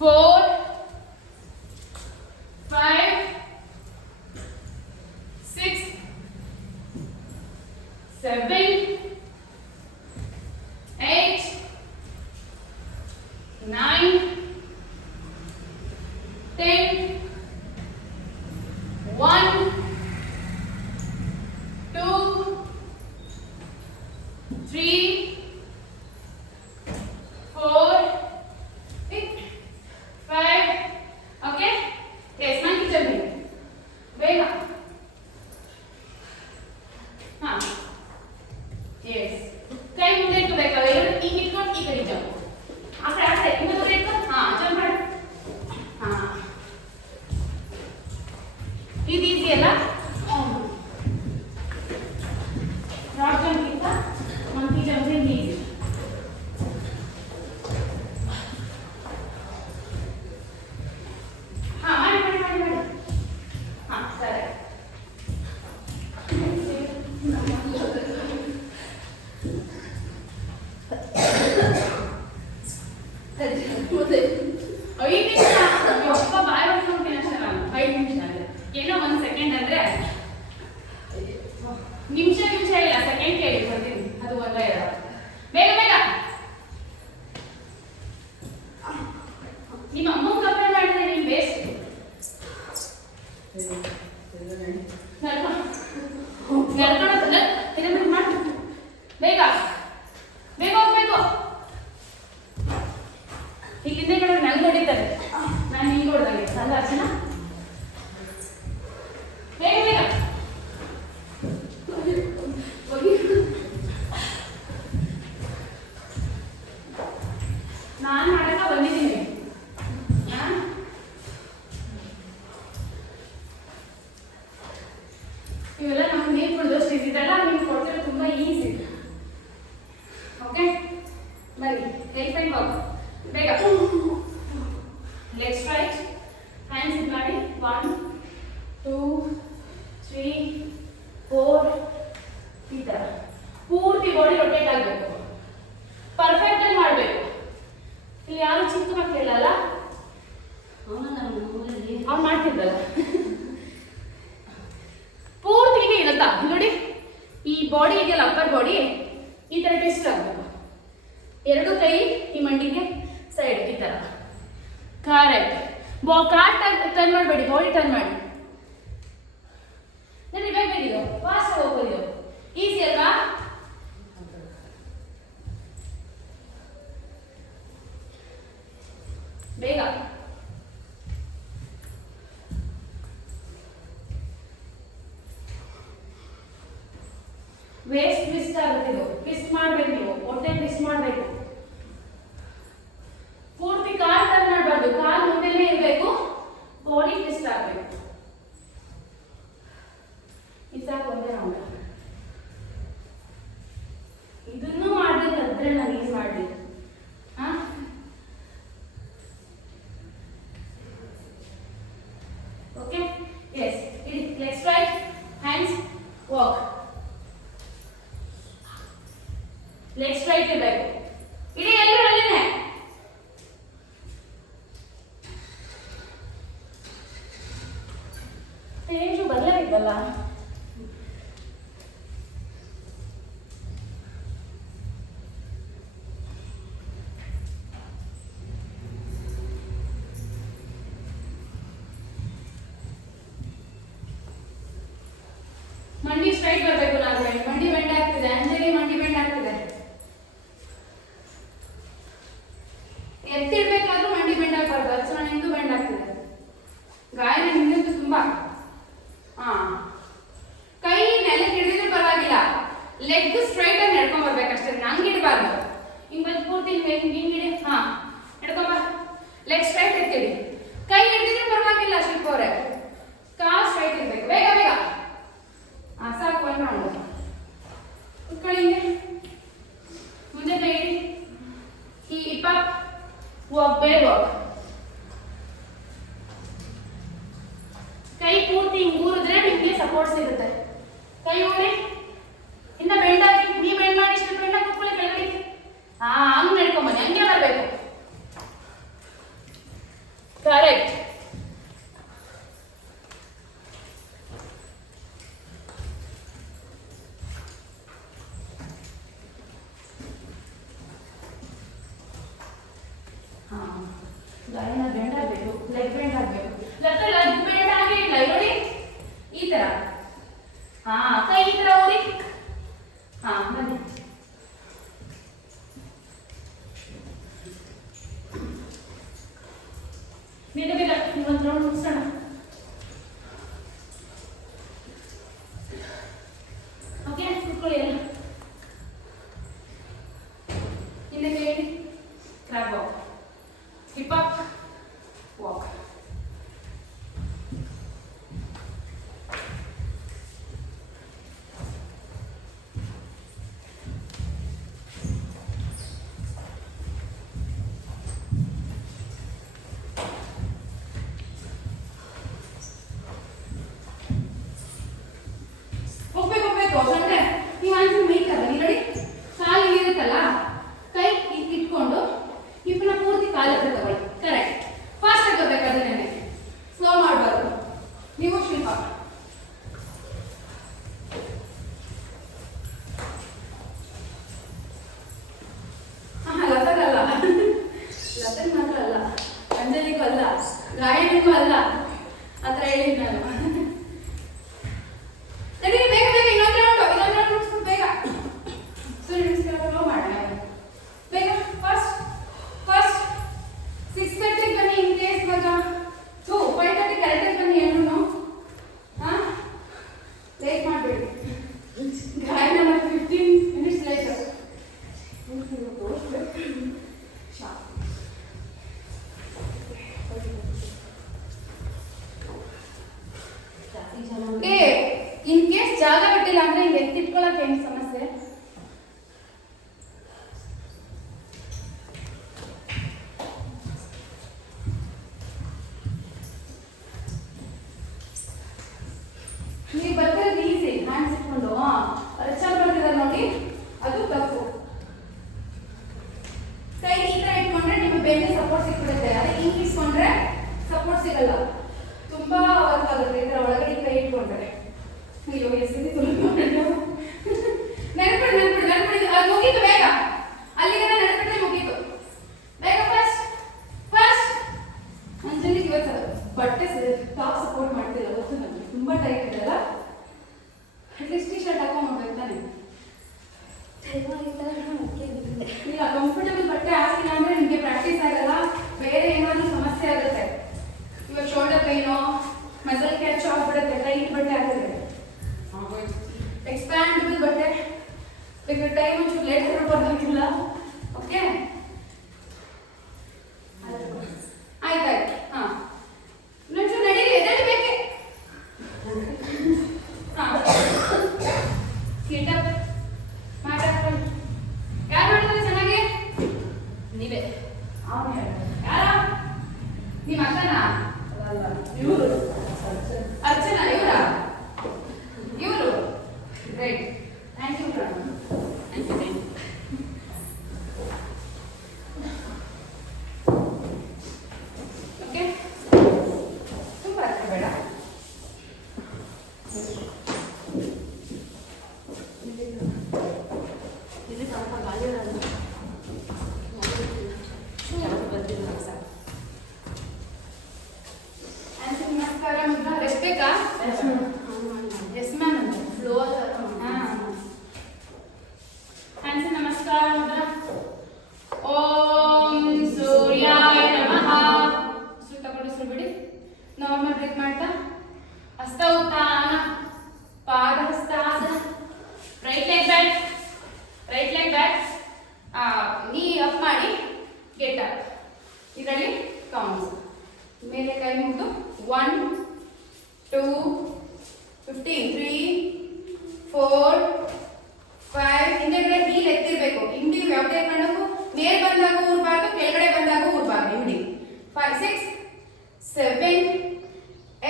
4 5 6 7 8 9 10 1 2 3 4 5 ಓಕೆ. ಎಸ್ ಮಂಕಿ ಜಂಪಿಂಗ್ ಬೇಗ. ಎಸ್ ಕೈ ಮುಂದೆ ಇಟ್ಕೋಬೇಕಲ್ಲ, ಎರಡು ಈಗ ಇಟ್ಕೊಂಡು ಈ ಕಡೆ ಜಂಪ್. ಆ ಕಡೆ ಇನ್ನೊಂದು ಕಡೆ ಇಟ್ಕೊಂಡು ಜಂಪ್ ಮಾಡಿ. ಇದು ಈಸಿ ಅಲ್ಲ? ರಾಕ್ ಜಂಪ್ಗಿಂತ ಮಂಕಿ ಜಂಪಿಂಗ್ ಈಸಿ. ಮಾಡಿ. ಸರಿ. ಏನೋ 1 ಸೆಕೆಂಡ್ ಅಂದ್ರೆ ನಿಮಿಷ ಇಲ್ಲ, ಸೆಕೆಂಡ್ ಕೇಳಿ ಕೊಡ್ತೀನಿ. ಅದು 1 2 ಬೇಗ. ನಿಮ್ಮ ಅಮ್ಮ ಕಂಪೇರ್ ಮಾಡಿದ್ರೆ ನಿಮ್ಗೆ ವೇಸ್ಟ್. ಮಾಡಿ ಬೇಗ ಹೋಗ್ಬೇಕು. ಇಲ್ಲಿಂದ ಕಡೆ ನಂಗೆ ಹೊಡಿತಾರೆ, ನಾನು ಹಿಂಗೆ ಹೊಡೆದಂಗೆ ಅಲ್ಲ ಅರ್ಚನಾ. ಬೇಗ ನಾನು ಮಾಡಕ ಬಂದಿದ್ದೀನಿ. ಇವೆಲ್ಲ ನಮ್ಗೆ ನೀರು ಕುಡಿದಷ್ಟು ಇದ್ದಿದ್ದಲ್ಲ, ನೀವು ಕೊಡ್ತಿರೋ ತುಂಬ ಈಸಿ. ಓಕೆ ಬನ್ನಿ. ಎಲಿಫೆಂಟ್ ವಾಕ್ ಬೇಗ. ಲೆಗ್ಸ್ ರೈಟ್, ಹ್ಯಾಂಡ್ಸ್ ಇದು ಮಾಡಿ. 1 2 3 4 ಈ ಥರ ಪೂರ್ತಿ ಬಾಡಿ ರೊಟೇಟ್ ಆಗಬೇಕು. ಪರ್ಫೆಕ್ಟ್ ಆಗಿ ಮಾಡಬೇಕು. ಇಲ್ಲಿ ಯಾರು ಚಿಕ್ಕ ಮಕ್ಕಳಿಲ್ಲ, ಅವ್ನು ಮಾಡ್ತಿದ್ದಲ್ಲ. ಪೂರ್ತಿ ಹೀಗೆ ಇರುತ್ತಾ ನೋಡಿ. ಈ ಬಾಡಿ ಇದೆಯಲ್ಲ, ಅಪ್ಪರ್ ಬಾಡಿ ಈ ಥರ ಟ್ವಿಸ್ಟ್ ಆಗಬೇಕು. ಎರಡು ಕೈ ಈ ಮಂಡಿಗೆ ಸೈಡ್ ಈ ತರ. ಕರೆಕ್ಟ್. ಕಾಲ್ ಟರ್ನ್ ಮಾಡಬೇಡಿ, ಬಾಡಿ ಟರ್ನ್ ಮಾಡಿ. ನೋಡಿ ಬೇಗ ಬೇಗ ಫಾಸ್ಟ್ ಹೋಗೋದು. ಈಸಿ ಅಲ್ವಾ? ಬೇಗ. ವೇಸ್ಟ್ ಟ್ವಿಸ್ಟ್ ಆಗುತ್ತೆ ಇದು. ಟ್ವಿಸ್ಟ್ ಮಾಡ್ಬೇಕು ನೀವು, ಹೊಟ್ಟೆ ಟ್ವಿಸ್ಟ್ ಮಾಡ್ಬೇಕು. ಪೂರ್ತಿ ಕಾಲ್ ಟರ್ನ್ ಮಾಡಬಾರ್ದು, ಕಾಲ್ ಮುಂದೆನೇ ಇರಬೇಕು, ಬಾಡಿ ಟ್ವಿಸ್ಟ್ ಆಗಬೇಕು. ಸಾಕು ಒಂದೇ ರೌಂಡ್. ಇದನ್ನು ಮಾಡಬೇಕಾದ್ರೆ ನಾನು ಏನು ಮಾಡಲಿ? Okay, yes. ಇಡಿ leg right, hands walk. Leg straight ಇರಬೇಕು. ಇಡಿ ಎಲ್ಲರೂ ಅಲ್ಲೇನೆ. ತೇಜು ಬರಲಿದ್ದಲ್ಲ. ಮಂಡಿ ಸ್ಟ್ರೈಟ್ ಬರಬೇಕು. ನಾನು ಮಂಡಿ ಬೆಂಡ್ ಆಗ್ತಿದೆ. ಅಂಜಲಿ ಮಂಡಿ ಬೆಂಡ್ ಆಗ್ತಿದೆ. ಎತ್ತಿಡ್ಬೇಕಾದ್ರೂ ಮಂಡಿ ಬೆಂಡ್ ಆಗಬಾರ್ದು. ಅಚ್ಚ ನಿಂದು ಬೆಂಡ್ ಆಗ್ತಿದೆ. ಗಾಯನ ಹಿಂದಂತೂ ತುಂಬಾ. ಕೈ ನೆಲಕ್ಕೆ ಹಿಡಿದ್ರೆ ಪರವಾಗಿಲ್ಲ, ಲೆಗ್ ಸ್ಟ್ರೈಟ್ ಆಗಿ ನಡ್ಕೊಂಡ್ ಬರ್ಬೇಕಷ್ಟೇ. ನಂಗೆ ಇಡಬಾರ್ದು. ಹಿಂಗ್ ಬಂದು ಪೂರ್ತಿ ಹಿಂಗಿಡಿ. ನಡ್ಕೊಂಬ. Leg straight ಎತ್ತಿಡಿ. ಕೈ ಹಿಡಿದಿದ್ರೆ ಪರವಾಗಿಲ್ಲ ಶಿಲ್ಪ ಅವರೇ, ಕಾಲ್ ಸ್ಟ್ರೈಟ್ ಇರ್ಬೇಕು. ಬೇಗ ಬೇಗ. ಸಾಕು ಒಂದು ರೌಂಡ್. ಕುತ್ಕೊಳ್ಳಿ ಹಿಂಗೆ. ಮುಂದೆ ಕೈ ಇಡಿ. ಹಿಪ್ ಅಪ್, ವಾಕ್, ಬೇರ್ ವಾಕ್. ಕೈ ಪೂರ್ತಿ ಹಿಂಗ್ ಊರಿದ್ರೆ ನಿಮ್ಗೆ ಸಪೋರ್ಟ್ ಸಿಗುತ್ತೆ. ಕೈ ಊರಿ ಇನ್ನ ಬೆಂಡ್ ಆಗಿ, ನೀ ಬೆಂಡ್ ಮಾಡಿ, ಇಷ್ಟು ಬೆಂಡ್ ಆಗಿ ಕುತ್ಕೊಳ್ಳಿ ಕೆಳಗಡೆ. ಹಂಗ್ ನಡ್ಕೊಂಬನ್ನಿ, ಹಂಗೆ ಬರಬೇಕು. ಕರೆಕ್ಟ್. ಗಾಯನ ಬೆಂಡ್ ಆಗಬೇಕು, ಲೆಗ್ ಬೆಂಡ್ ಆಗಬೇಕು. ಲೆಗ್ ಬೆಂಡ್ ಆಗೇ ಇಲ್ಲ ನೋಡಿ, ಈ ತರ. ಕೈ ಈ ತರ ಊರಿ. ಬನ್ನಿ. ಬೇಗ ಬೇಗ ಒಂದು ರೌಂಡ್ ಮುಗಿಸೋಣ. ಓಕೆ, ಕುತ್ಕೊಳ್ಳಿ ಎಲ್ಲ. ಹಿಂದೆ ಕೈ ಇಡಿ. Crab walk, hip up, walk. ಹೋಗ್ಬೇಕು ಸಂಡೆ. ನೀವು ಆನ್ಸರ್ ಮೇಕಲ್ಲ. ನೋಡಿ ಕಾಲು ಇರುತ್ತಲ್ಲ, ಕೈ ಇಟ್ಕೊಂಡು ಹಿಪ್ಪನ ಪೂರ್ತಿ ಕಾಲು ಹತ್ರ ತಗೊಳ್ಳಿ. ಕರೆಕ್ಟ್. ಫಾಸ್ಟ್ ಆಗಬೇಕು, ಅದನ್ನೇ ಸ್ಲೋ ಮಾಡಬಾರ್ದು. ನೀವು ಶಿಲ್ಪ. ಲತಗಲ್ಲ, ಲತಗ್ ಮಾತ್ರ ಅಲ್ಲ, ಅಂಜಲಿಗೂ ಅಲ್ಲ, ಗಾಯನಿಗೂ ಅಲ್ಲ. ಆ ಥರ ಹೇಳಿ ನಾನು. ಬೇಗ ಬೇಗ ಇನ್ನೊಂದು ರೌಂಡ್ ಮುಗಿಸ್ಕೊಂಡು ಬೇಗ. ಸ್ಲೋ ಮಾಡೋಣ ಬೇಗ. ಫಸ್ಟ್ 6:30 ಬನ್ನಿ. ಇನ್ ಕೇಸ್ ಇವಾಗ 5:30 ಕರೆಕ್ಟಾಗಿ ಬನ್ನಿ. ಏನು ಲೇಟ್ ಮಾಡಬೇಡಿ. ಗಾಯನ 15 minutes ಲೇಟ್. ಇನ್ ಕೇಸ್ ಜಾಗ ಬಿಟ್ಟಿಲ್ಲ ಅಂದ್ರೆ ಹಿಂಗೆ ಎತ್ತಿಟ್ಕೊಳಕ್ಕೆ ಹೆಂಗ್ ಸಮಸ್ಯೆ? ನೀವು ಬರ್ತಿರೋದು ಈಸಿ. ಹ್ಯಾಂಡ್ಸ್ ಇಟ್ಕೊಂಡು ರಚನೆ ಬರ್ತಿದ್ದಾರೆ ನೋಡಿ, ಅದು ತಪ್ಪು. ಕೈ ಈ ತರ ಇಟ್ಕೊಂಡ್ರೆ ನಿಮ್ಮ ಬೆನ್ನಿ ಸಪೋರ್ಟ್ ಸಿಕ್ಬಿಡುತ್ತೆ. ಅದೇ ಹಿಂಗ್ ಇಟ್ಕೊಂಡ್ರೆ ಸಪೋರ್ಟ್ ಸಿಗಲ್ಲ, ತುಂಬಾ ವರ್ಕ್ ಆಗುತ್ತೆ. ಈ ತರ ಒಳಗಡೆ ಕೈ ಇಟ್ಕೊಂಡ್ರೆ ಅಯ್ಯೋ ಎಸ್ತಿ ನೆನಪಿಡಿ. ಅದು ಮುಗೀತು ಬೇಗ. ಅಲ್ಲಿಗೆ ನೆನಪಿಟ್ರೆ ಮುಗೀತು. ಬೇಗ ಫಸ್ಟ್ ಬೇಕಾದ್ರೆ ಟೈಮ್ ಒಂಚೂರು ಲೇಟ್ ಆದ್ರೂ ಪರವಾಗಿಲ್ಲ. ಓಕೆ, ಆಯ್ತಾಯ್ತು. ಹಾ, ಇನ್ನೊಂಚೂರು ನಡೀರಿ, ಎದ್ದೇಳಿ ಬೇಕೆ. ಹಾ, ಸೀಟ್ ಅಪ್ ಮಾತಾಡ್ಕೊಂಡು. ಯಾರು ಮಾಡಿದ್ರೆ ಚೆನ್ನಾಗಿ? ನೀವೇ. ಯಾರ? ನಿಮ್ಮ ಅಕ್ಕನ? ಇವರು ಅರ್ಚನಾ? ಇವರ? ಇವರು? Great, thank you madam. Okay, ತುಂಬ ಹತ್ರ ಬೇಡ. ಇಲ್ಲಿ ಸ್ವಲ್ಪ ಗಾಳಿ ಇರೋದು. ಯಾರು ಬಂದಿಲ್ಲ ಸರ್. ಆಂಟಿ ನಮಸ್ಕಾರ. ಮುದ್ರಾ ರೆಸ್ಟ್ ಬೇಕಾ? ಎಸ್ ಮ್ಯಾಮ್ ಅಂತ ಫ್ಲೋ ಆಂಟಿ ನಮಸ್ಕಾರ. ಮುದ್ರಾ. ಓಂ ಸೂರ್ಯಾಯ ನಮಃ. ಉಸಿರು ತಗೊಂಡು ಉಸಿರು ಬಿಡಿ. ನಾರ್ಮಲ್ ಬ್ರೀತ್ ಮಾಡ್ತಾ ಹಸ್ತ ಉತ್ತಾನ, ಪಾದ ಹಸ್ತಾಸನ. Right leg back, right leg back. ನೀ ಅಪ್ ಮಾಡಿ, ಗೆಟ್ ಅಪ್. ಇದರಲ್ಲಿ ಕೌಂಟ್ಸ್. ಮೇಲೆ ಕೈ ಮುಗಿದು 1 2 15 3 4 5. ಹಿಂದೆಗಡೆ ಹೀಲ್ ಎತ್ತಿರ್ಬೇಕು. ಹಿಂಡಿ ಯಾವುದೇ ಕಾರಣಕ್ಕೂ ಮೇಲ್ ಬಂದಾಗ ಊರ್ಬಾರ್ದು, ಕೆಳಗಡೆ ಬಂದಾಗ ಊರ್ಬಾರ್ದು. ಹಿಂಡಿ 5 6 7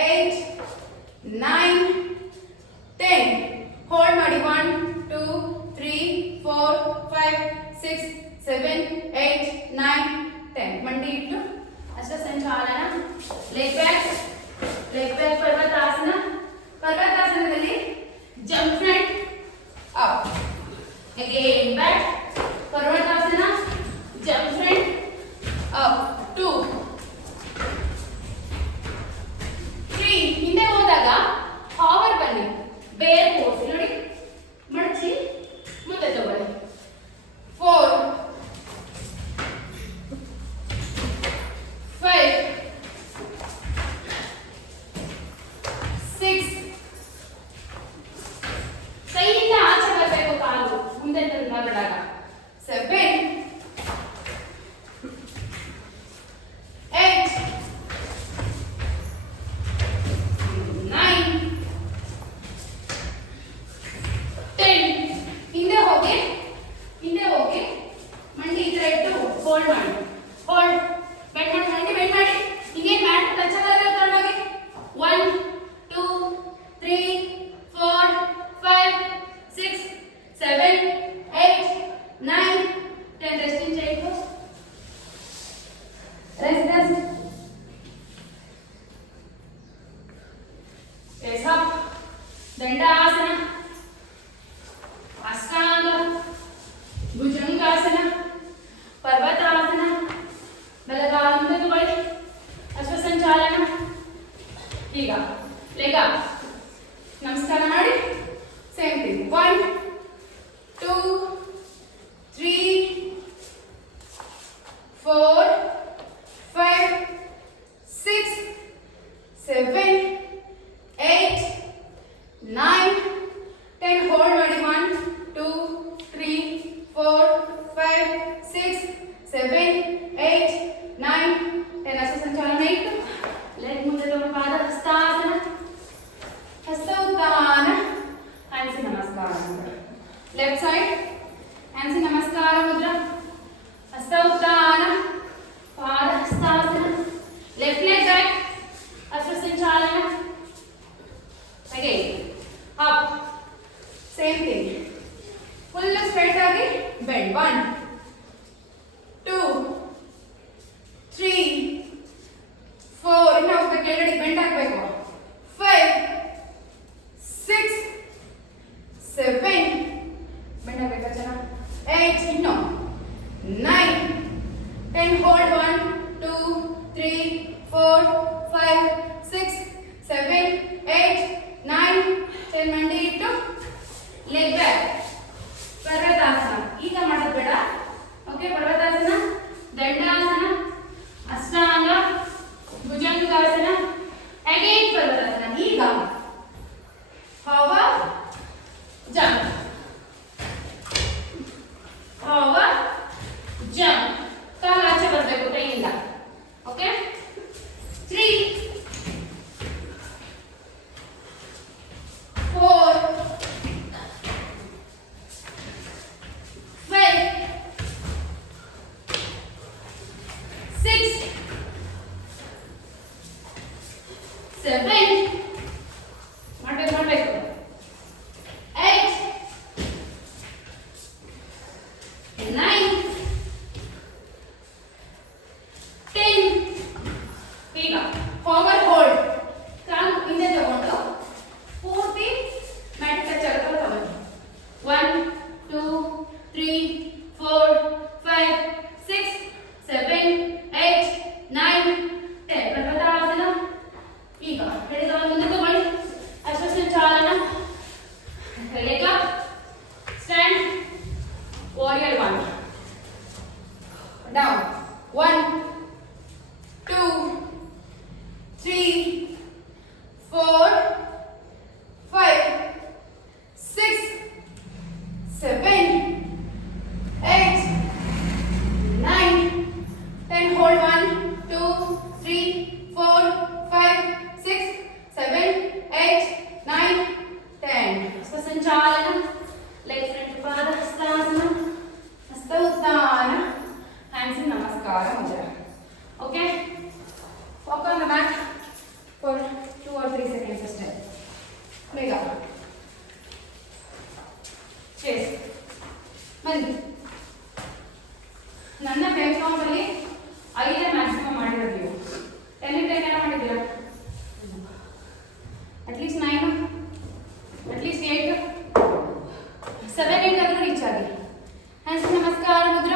8 9 10. ಹೋಲ್ಡ್ ಮಾಡಿ. 1 2 3 4 5 6 7 8 9 10. ಮಂಡಿ ಇಟ್ಟು ಅಷ್ಟ ಸಂಚಾಲನ. Leg back, leg back. ಪರ್ವತಾಸನ. ಪರ್ವತಾಸನದಲ್ಲಿ jump front up, again back. ಪರ್ವತಾಸನ, ಜಂಪ್ ಫ್ರಂಟ್ ಅಪ್. 2 3. ಹಿಂದೆ ಹೋದಾಗ ಹಾವರ್ ಬನ್ನಿ. ಬೇರ್ ಪೋಸ್ ನೋಡಿ, ಮಡಚಿ ಮುಂದೆ ತಗೊಳ್ಳಿ. 4 5 6. ಕೈಯಿಂದ ಆಚೆ ಬರಬೇಕು, ಕಾಲು ಮುಂದೆ ಬಿಡಾಗ. 7 8 9 10. ಹಿಂದೆ ಹೋಗಿ, ಹಿಂದೆ ಹೋಗಿ. ಮಂಡಿ ಈ ತರ ಇಟ್ಟು ಹೋಲ್ಡ್ ಮಾಡಿ. ಹೋಲ್ಡ್, ಬೆಂಡ್ ಮಾಡಿ. ಮಂಡಿ ಬೆಂಡ್ ಮಾಡಿ. ಹಿಂಗೇನು ಮ್ಯಾಟ್ ಟಚ್ ಆದಾಗ ತಗೊಂಡೋಗಿ. 1 2 3 4 5 6 7 8 9 10. Rest in child pose. Rest rest. ಎಸ್ ಅಪ್. ದಂಡಾಸನ, ಅಷ್ಟಾಂಗ, ಭುಜಂಗಾಸನ, ಪರ್ವತಾಸನ. ಬಲಗಾಲ ಮುಂದೆ ತಗೊಳ್ಳಿ. ಅಶ್ವಸಂಚಾಲನ. ಈಗ ಲೆಗ್ ಅಪ್. ನಮಸ್ಕಾರ ಮಾಡಿ. Same thing. 1 2 3 4 5 6 7 8 9 10. ಹೋಲ್ಡ್ ಮಾಡಿ. 1 2 3 4 5 6 7 8 9 10. ಅಷ್ಟ ಸಂಚಾಲನ ಇಟ್ಟು ಲೆಗ್ ಮುಂದೆ ತಗೊಂಡು ಪಾದ ಹಸ್ತಾಸನ, ಹಸ್ತ ಉತ್ತಾನ. ಹ್ಯಾಂಡ್ಸಿ ನಮಸ್ಕಾರ. ಲೆಫ್ಟ್ ಸೈಡ್ ಹ್ಯಾಂಡ್ಸಿ ನಮಸ್ಕಾರ ಮುದ್ರಾ. ಹಸ್ತ ಉತ್ತಾನ, ಪಾದ ಹಸ್ತಾಸನ. ಲೆಫ್ಟ್ ಲೆಗ್ ಬ್ಯಾಕ್, ಅಷ್ಟ ಸಂಚಾಲನ. Again up. Same thing. Full straight ಆಗಿ ಬೆಂಡ್. 1 2 3 4. ಇನ್ನು ಹೋಗ್ಬೇಕು, ಕೆಳಗಡೆ ಬೆಂಡ್ ಹಾಕ್ಬೇಕು. 5 6 7 ಬೆಂಡ್ ಹಾಕ್ಬೇಕಾ ಚೆನ್ನಾಗಿ. 8. ಇನ್ನು 9 10. ಹೋಲ್ಡ್. 1 2 3 4 5 6 7 8 9 10. ಮಂಡಿ ಇಟ್ಟು ಲೆಗ್ ಬ್ಯಾಕ್. ಪರ್ವತಾಸನ. ಈಗ ಮಾಡೋದು ಬೇಡ, 7, 8, 9, 10. Hold 1, 2, 3, 4, 5, 6, 7, 8, 9, 10. ಸ್ವಸಂಚಾಲನ. ಲೆಗ್ ಫ್ರಂಟ್ ಪಾದ ಹಸ್ತಾಸನ, ಹಸ್ತ ಉತ್ಥಾನ, hands in ನಮಸ್ಕಾರ ಮುದ್ರ. Okay? Walk on the mat for 2 or 3 seconds ಅಷ್ಟೇ. ಬೇಗ. Chest. ಬನ್ನಿ. ನನ್ನ ಬೇಸ್ ಕೌಂಟ್ ಅಲ್ಲಿ 5 ಮ್ಯಾಕ್ಸಿಮಮ್ ಮಾಡಿರೋದು ನೀವು. 10 ಏನು ಮಾಡಿದ್ದೀರಾ? ಅಟ್ಲೀಸ್ಟ್ 9, ಅಟ್ಲೀಸ್ಟ್ 8, 7, 8 ಆದರೂ ರೀಚ್ ಆಗಿ. ಹ್ಯಾಂಡ್ಸ್ ನಮಸ್ಕಾರ ಮುದ್ರ.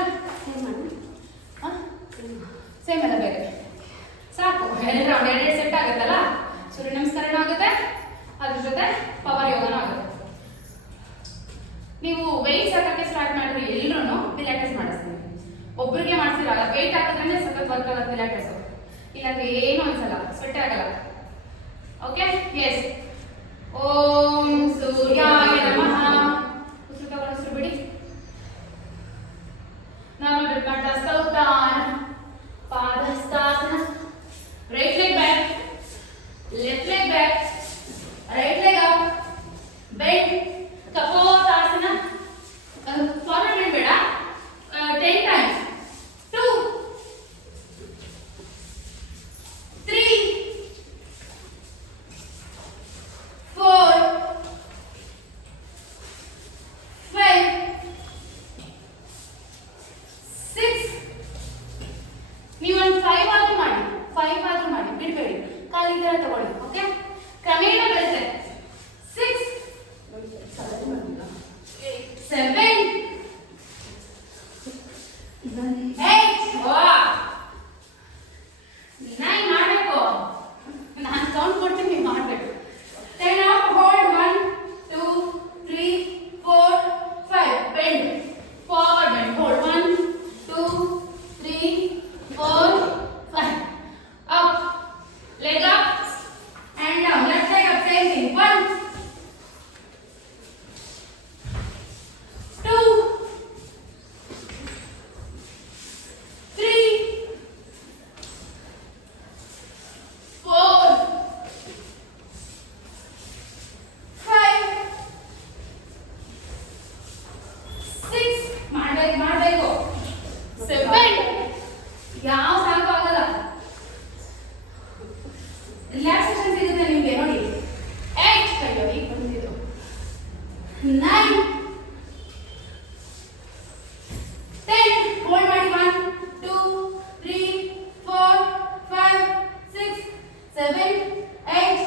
ಸೇಮ್ ಅಲ್ಲ ಬೇರೆ ಸಾಕು. 2 ರೌಂಡ್ 2 ಸೆಟ್ ಆಗುತ್ತಲ್ಲ. ಸೂರ್ಯ ನಮಸ್ಕಾರನೂ ಆಗುತ್ತೆ, ಅದ್ರ ಜೊತೆ ಪವರ್ ಯೋಗನೂ ಆಗುತ್ತೆ. ನೀವು ವೆಯ್ಟ್ ಹಾಕಕ್ಕೆ ಸ್ಟಾರ್ಟ್ ಮಾಡಿದ್ರೆ ಎಲ್ಲರೂ ಪಿಲಾಟೆಸ್ ಮಾಡಿಸ್ತೀವಿ. ಒಬ್ಬರಿಗೆ ಮಾಡಿಸಿರಲ್ಲ. ವೆಯ್ಟ್ ಹಾಕಿದ್ರೆ ಸಖತ್ ವರ್ಕ್ ಆಗುತ್ತೆ ಪಿಲಾಟೆಸ್. ಇಲ್ಲಾಂದ್ರೆ ಏನು ಅನ್ಸಲ್ಲ, ಸ್ವೆಟ್ ಆಗಲ್ಲ. ಓಕೆ? ಎಸ್. ಓಂ ಸೂರ್ಯಾಯ ನಮಃ. ಉಸಿರು ತಗೊಂಡು ಉಸಿರು ಬಿಡಿ. ನಾರ್ಮಲ್ ಬ್ರೆತ್ ಮಾಡ್ತಾ ಹಸ್ತ ಉತ್ಥಾನ, ಪಾದ ಹಸ್ತಾಸನ, right leg back, left leg back, right leg up, bend, ಕಪೋತಾಸನ. ಫಾರ್ವರ್ಡ್ ಬೆಂಡ್ ಬೇಡ. 10 times. 2, 3, 4, 5, 6. ನೀವು ಒಂದು 5 ಆದ್ರೂ ಮಾಡಿ, 5 ಆದ್ರೂ ಮಾಡಿ, ಬಿಡಬೇಡಿ. ಕಾಲಿ ತರ ತಗೊಳ್ಳಿ. ಓಕೆ? ಕ್ರಮೇಣ ಬೆಳೆಸುತ್ತೆ. 6, 7, 8. ವಾ, 9 ಮಾಡಬೇಕು. ನಾನು ಕೌಂಟ್ ಕೊಡ್ತೀನಿ, ನೀವು ಮಾಡಬೇಕು. 10 up, hold 1, 2, 3, 4, 5. Bend, forward bend. Hold 1, 2, 3, 4, 5. Up, leg up and down. Left leg up, same thing. 1, 2, 3, 4, 5, 6. ಮಾಡಬೇಕು. 7. ಯಾವ ಸಾಕು ಆಗಲ್ಲ. ರಿಲ್ಯಾಕ್ಸೇಷನ್ ಸಿಗುತ್ತೆ ನಿಮಗೆ ನೋಡಿ. 8 ಕೈಯೋ ಈಗ ಬಂದಿದ್ದು. 9, 10. ಹೋಲ್ಡ್ ಮಾಡಿ. 1, 2, 3, 4, 5, 6, 7, 8,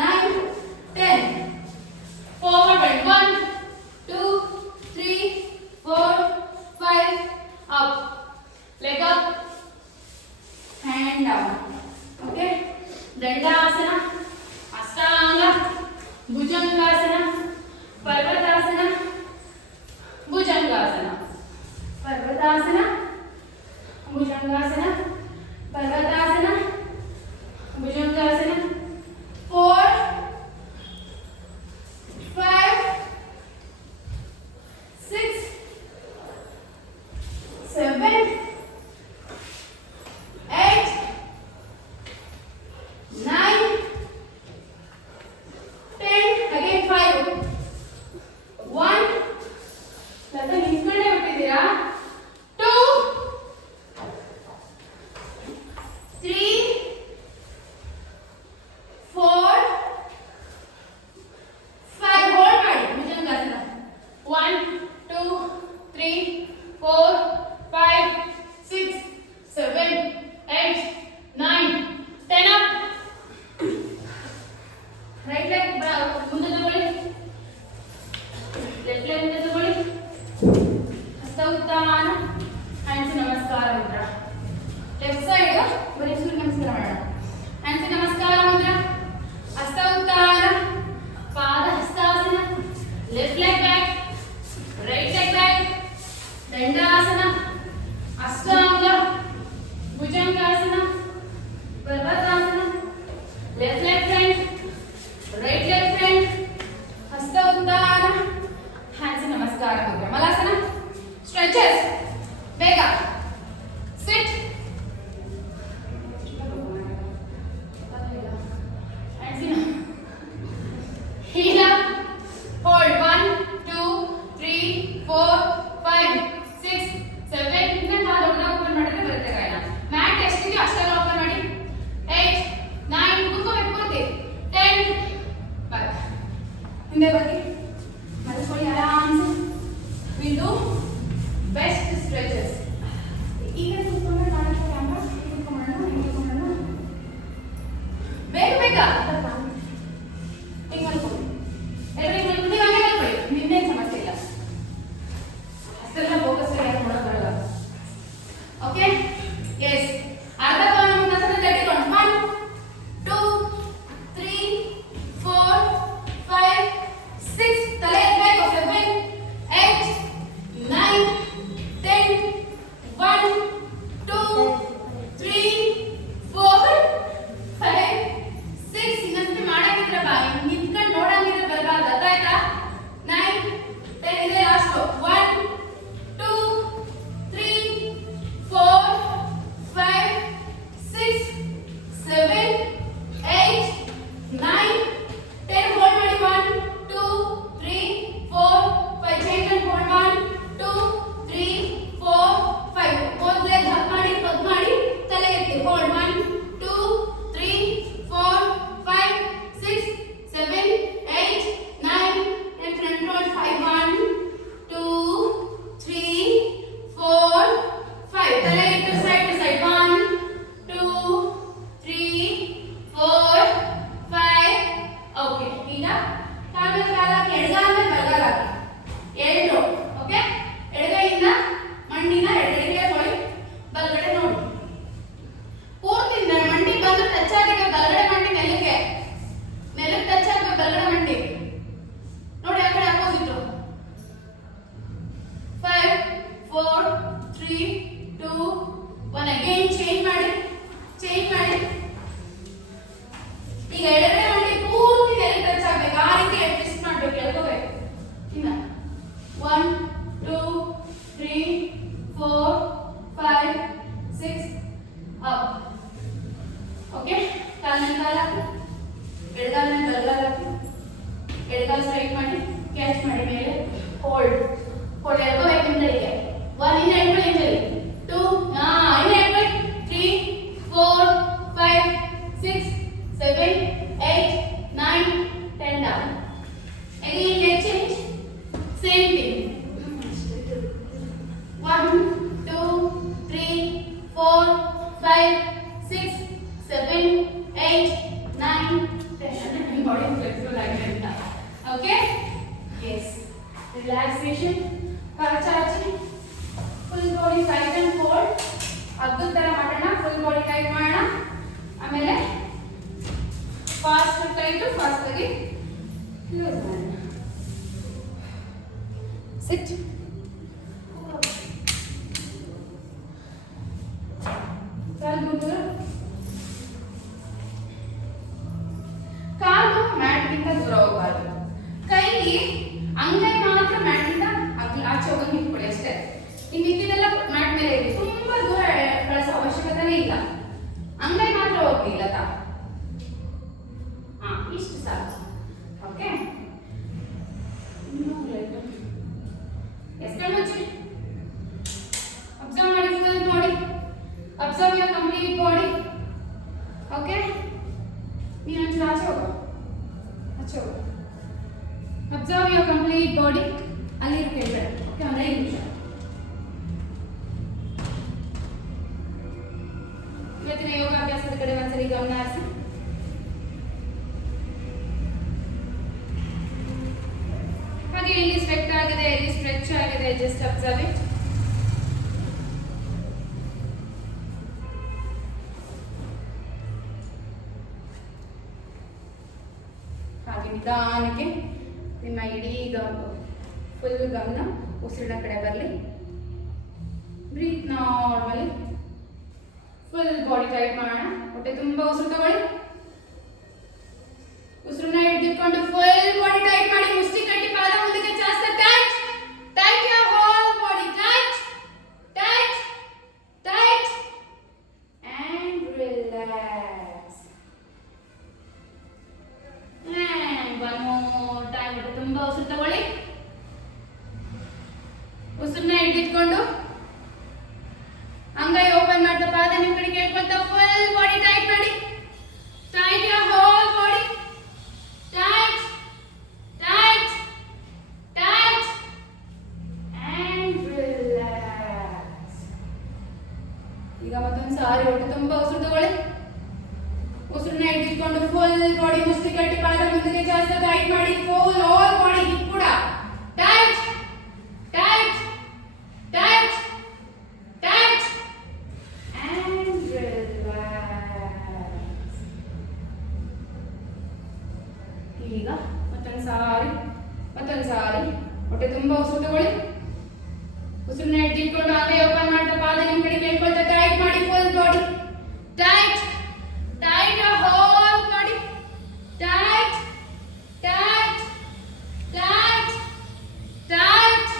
9, 10. Forward bend. 1, 2, 3, 4, 5. Up. Leg up. Hand down. Okay? ದಂಡಾಸನ, ಅಷ್ಟಾಂಗ, ಭುಜಂಗಾಸನ, ಪರ್ವತಾಸನ, ಭುಜಂಗಾಸನ, ಪರ್ವತಾಸನ, ಭುಜಂಗಾಸನ, ಪರ್ವತಾಸನ, ಭುಜಂಗಾಸನ. 4, 5, 6, 7, 8, 9, 10. Again 5. 1. ಲತಾ ನಿಂತ್ಕೊಂಡೇ ಬಿಟ್ಟಿದ್ದೀರಾ? 2, 3, 4, 5. ಹೋಲ್ಡ್ ಮಾಡಿ ಭುಜಂಗಾಸನ. 1, 2, 3, 4, 5, 6, 7, 8, 9, 10. Up. ರೈಟ್ ಲೆಗ್ ಮುಂದೆ ತಗೊಳ್ಳಿ, ಲೆಫ್ಟ್ ಲೆಗ್ ಮುಂದೆ ತಗೊಳ್ಳಿ. ಹಸ್ತ ಉತ್ಥಾನ, ಹ್ಯಾಂಡ್ಸ್ ನಮಸ್ಕಾರ ಮುದ್ರ. ಲೆಫ್ಟ್ ಸೈಡ್ ಬರೀ ಸೂರ್ಯ ನಮಸ್ಕಾರ ಮಾಡೋಣ. ಹ್ಯಾಂಡ್ಸ್ ನಮಸ್ಕಾರ ಮುದ್ರ, ಹಸ್ತ ಉತ್ಥಾನ, ಪಾದ ಹಸ್ತಾಸನ, left leg back, right leg back, ದಂಡಾಸನ, ಅಷ್ಟಾಂಗ, ಭುಜಂಗಾಸನ, ಪರ್ವತಾಸನ, left leg front, right leg front, ಹಸ್ತ ಉತ್ಥಾನ, ಹ್ಯಾಂಡ್ಸ್ ನಮಸ್ಕಾರ. ಮಲಾಸನ ಸ್ಟ್ರೆಚಸ್ ಬೇಗ ಸಿಟ್ heel up hold 1 2 3 4 5 6 7 ಇದನ್ನ ನಾವು ದೊಡ್ಡ ಓಪನ್ ಮಾಡಿದ್ರೆ ಬರುತ್ತೆ ಗಾಯನ ಮ್ಯಾಟ್ ಎಷ್ಟಿದೆಯೋ ಅಷ್ಟೆಲ್ಲ ಓಪನ್ ಮಾಡಿ 8 9 ಕೂತ್ಕೋಬೇಕು ಪೂರ್ತಿ 10 ಬಾಯ್ ಹಿಂದೆ ಬನ್ನಿ ಮಲಸ್ಕೊಳ್ಳಿ ಆರಾಮ್ಸೆ ವಿಲ್ ಡು ಬೆಸ್ಟ್ ಸ್ಟ್ರೆಚಸ್ ಈಗ ಕೂತ್ಕೊಂಡ್ರೆ ಕಾಣುತ್ತೆ ಕ್ಯಾಮ್ರಾ ಕೂತ್ಕೊಳ್ಳೋಣ ಬೇಗ ಬೇಗ ಹಿಂಗೆ ಮಲ್ಕೊಳ್ಳಿ ಎಲ್ಲರೂ ನೀವು ಹಂಗೆ ಮಲ್ಕೊಳ್ಳಿ ನಿಮ್ದೇನು ಸಮಸ್ಯೆ ಇಲ್ಲ ಅಷ್ಟೆಲ್ಲ ಫೋಕಸ್ ಯಾರು ಮಾಡೋದು ಬರಲ್ಲ ಓಕೆ ಎಸ್ ಅರ್ಧ ಪವನ ಮುಂದಾಸನ ತಟ್ಟಿಕೊಂಡು 1 2 3 4 5 6 ತಲೆ ಎತ್ತಬೇಕು 7 8 9 10 1 2 3 4 5 6 ಇನ್ನೊಂದು ಮಾಡಂಗಿದ್ರೆ ಬಾ ನಿಂತ್ಕೊಂಡು ನೋಡಂಗಿದ್ರೆ ಬರಬಾರ್ದು ಅದಾಯ್ತಾ 9 10 ಇದೆ ಲಾಸ್ಟ್ 1 2 3 4 5 6 7 8 9 10 ಹೋಲ್ಡ್ ಮಾಡಿ 1 2 3 4 5 ಚೇಂಜ್ ಅಂಡ್ ಹೋಲ್ಡ್ 1 2 3 4 5 ಒಂದು ಲೆಗ್ ಹಪ್ ಮಾಡಿ ತಲೆ ಎತ್ತಿ ಹೋಲ್ಡ್ 1 2 3 4 5 6 7 8 9 10 ಫ್ರಂಟ್ ರೋಲ್ 5 1 2 3 4 5 ತಲೆ ಇಟ್ಟು ಸೈಡ್ ಟು ಸೈಡ್ 1 2 3 4 5 ಓಕೆ ಈಗ ಕಾಲ ಕಾಲಕ್ಕೆ ಎಡಗಾಲ ಬಲಗಾಲ ಎರಡು ಓಕೆ ಎಡಗೈಯಿಂದ ಮಣ್ಣಿನ ಎಡಗೈಗೆ ಹೋಗಿ ಬಲಗಡೆ ನೋಡಿ ಪೂರ್ತಿ ಮಂಡಿ ಬಂದು ಟಚ್ ಆಗಿದೆ ಬಲಗಡೆ ಮಂಡಿ ನೆಲಕ್ಕೆ ಟಚ್ ಆಗಬೇಕು ಬಲಗಡೆ ಮಂಡಿ ನೋಡಿ ಆ ಕಡೆ ಅಪೋಸಿಟ್ 5 4 3 2 1 ಅಗೇನ್ ಚೇಂಜ್ ಮಾಡಿ ಈಗ ಎಡಗಡೆ ಮಂಡಿ ಪೂರ್ತಿ ನೆಲಕ್ಕೆ ಟಚ್ ಆಗಬೇಕು ಆ ರೀತಿ ಟ್ವಿಸ್ಟ್ ಮಾಡಬೇಕು ಎಳ್ಕೋಬೇಕು ಇನ್ನ 1 2 3 4 5 6 ಅಪ್ ಓಕೆ ಕಾಲಿನ ಕಾಲ ಎಡಗಾಲಿನ ಬಲಗಾಲ ಎಡಗಾಲ ಸ್ಟ್ರೈಟ್ ಮಾಡಿ ಕ್ಯಾಚ್ ಮಾಡಿ ಮೇಲೆ ಹೋಲ್ಡ್ ಎಳ್ಕೋಬೇಕು ಹಿಂದೆಗೆ 1 ಇನ್ನ ಎಳ್ಕೊಳ್ಳಿ ಹಿಂದೆಗೆ 2 ಇನ್ನ ಎಳ್ಕೊಳ್ಳಿ 3 4 5 6 7 8 9 10 down again leg change same thing 1 2 3 4 5 6 7 8 9 10 body flexible agenda okay yes relaxation parachachi full body tight and fold ಅದ್ಭುತ ತರ ಮಾಡೋಣ full body tight ಮಾಡೋಣ ಆಮೇಲೆ ಫಾಸ್ಟ್ ಟೈಟ್ ಫಾಸ್ಟ್ ಆಗಿ ಲೂಸ್ ಮಾಡೋಣ ಸಿಟ್ ಕಾಲು ಮ್ಯಾಟ್ಗಿಂತ ದೂರ ಹೋಗಬಾರ್ದು ಕೈಲಿ ಅಂಗೈ ಮಾತ್ರ ಮ್ಯಾಟ್ಗಿಂತ ಆಚೆ ಹೋಗಂಗೆ ಇಟ್ಕೊಳ್ಳಿ ಅಷ್ಟೇ ಇನ್ನು ಮಿಕ್ಕಿದೆಲ್ಲ ಮ್ಯಾಟ್ ಮೇಲೆ ಇರಲಿ ತುಂಬಾ ದೂರ ಕಳಿಸೋ ಅವಶ್ಯಕತೆನೇ ಇಲ್ಲ ಅಂಗೈ ಮಾತ್ರ ಹೋಗ್ಲಿ ಲತಾ ಇಷ್ಟು ಸಾಕು ಓಕೆ ಎಷ್ಟು ಮುಚ್ಚಿ ಅಬ್ಸರ್ವ್ ಮಾಡಿ full body observe your complete body okay ನೀನು ಒಂಚೂರು ಆಚೆ ಹೋಗು ಅಬ್ಸರ್ವ್ ಯುವರ್ ಕಂಪ್ಲೀಟ್ ಬಾಡಿ ಅಲ್ಲಿ ಕೇಳಬೇಡ ಓಕೆ ಒಂದು 5 ನಿಮಿಷ ಇವತ್ತಿನ ಯೋಗಾಭ್ಯಾಸದ ಕಡೆ ಒಂದ್ಸರಿ ಗಮನ ಹರಿಸಿ ಹಾಗೆ ಎಲ್ಲಿ ಸ್ವೆಟ್ ಆಗಿದೆ ಎಲ್ಲಿ ಸ್ಟ್ರೆಚ್ ಆಗಿದೆ ಜಸ್ಟ್ ಅಬ್ಸರ್ವ್ ಇಟ್ ಹಾಗೆ ನಿಧಾನಕ್ಕೆ ನಿಮ್ಮ ಇಡೀ ಫುಲ್ ಗಮನ ಉಸಿರಿನ ಕಡೆ ಬರಲಿ breathe normally full body tight ಮಾಡೋಣ ಹೊಟ್ಟೆ ತುಂಬ ಉಸಿರು ತಗೊಳ್ಳಿ ಉಸಿರನ್ನ ಹಿಡಿದುಕೊಂಡು ಫುಲ್ ಬಾಡಿ ಟೈಟ್ ಮಾಡಿ ಮುಷ್ಟಿ ಕಟ್ಟಿ ಪಾದ ಮುಂದಕ್ಕೆ ಜಾಸ್ತಿ ಟೈಟ್ ಟೈಟ್ ಉಸಿರನ್ನ ಹಿಡಿದಿಟ್ಕೊಂಡು ಅಂಗೈ ಓಪನ್ ಮಾಡ್ತಾ ಪಾದ ನಿಮ್ಮ ಕಡೆ ಕೇಳ್ಕೊಳ್ತಾ ಫುಲ್ ಬಾಡಿ ಟೈಟ್ ಮಾಡಿ. Tight your whole body. Tight, tight, tight and relax. ಈಗ ಮತ್ತೊಂದು ಸಾರಿ ಹೊಟ್ಟೆ ತುಂಬಾ ಉಸಿರು ತಗೊಳ್ಳಿ. ಉಸಿರನ್ನ ಹಿಡಿದುಕೊಂಡು ಫುಲ್ ಬಾಡಿ ಮುಷ್ಟಿ ಕಟ್ಟಿ ಪಾದ ಮುಂದಿಗೆ ಜಾಸ್ತಿ ಟೈಟ್ ಮಾಡಿ. ಫುಲ್ ಆಲ್ ಬಾಡಿ ಹಿಪ್ ಕೂಡ tight tight tight tight and relax. ಈಗ ಮತ್ತೊಂದು ಸಾರಿ ಹೊಟ್ಟೆ ತುಂಬಾ ಉಸಿರು ತಗೊಳ್ಳಿ. ಉಸಿರನ್ನ ಹಿಡಿದುಕೊಂಡು ಹಾಗೆ ಓಪನ್ ಮಾಡ್ತಾ ಪಾದ ನಿಮ್ಮ ಕಡೆ ಕೇಳ್ಕೊಳ್ತಾ ಟೈಟ್ ಮಾಡಿ. Full body tight tight your whole body. Tight tight tight tight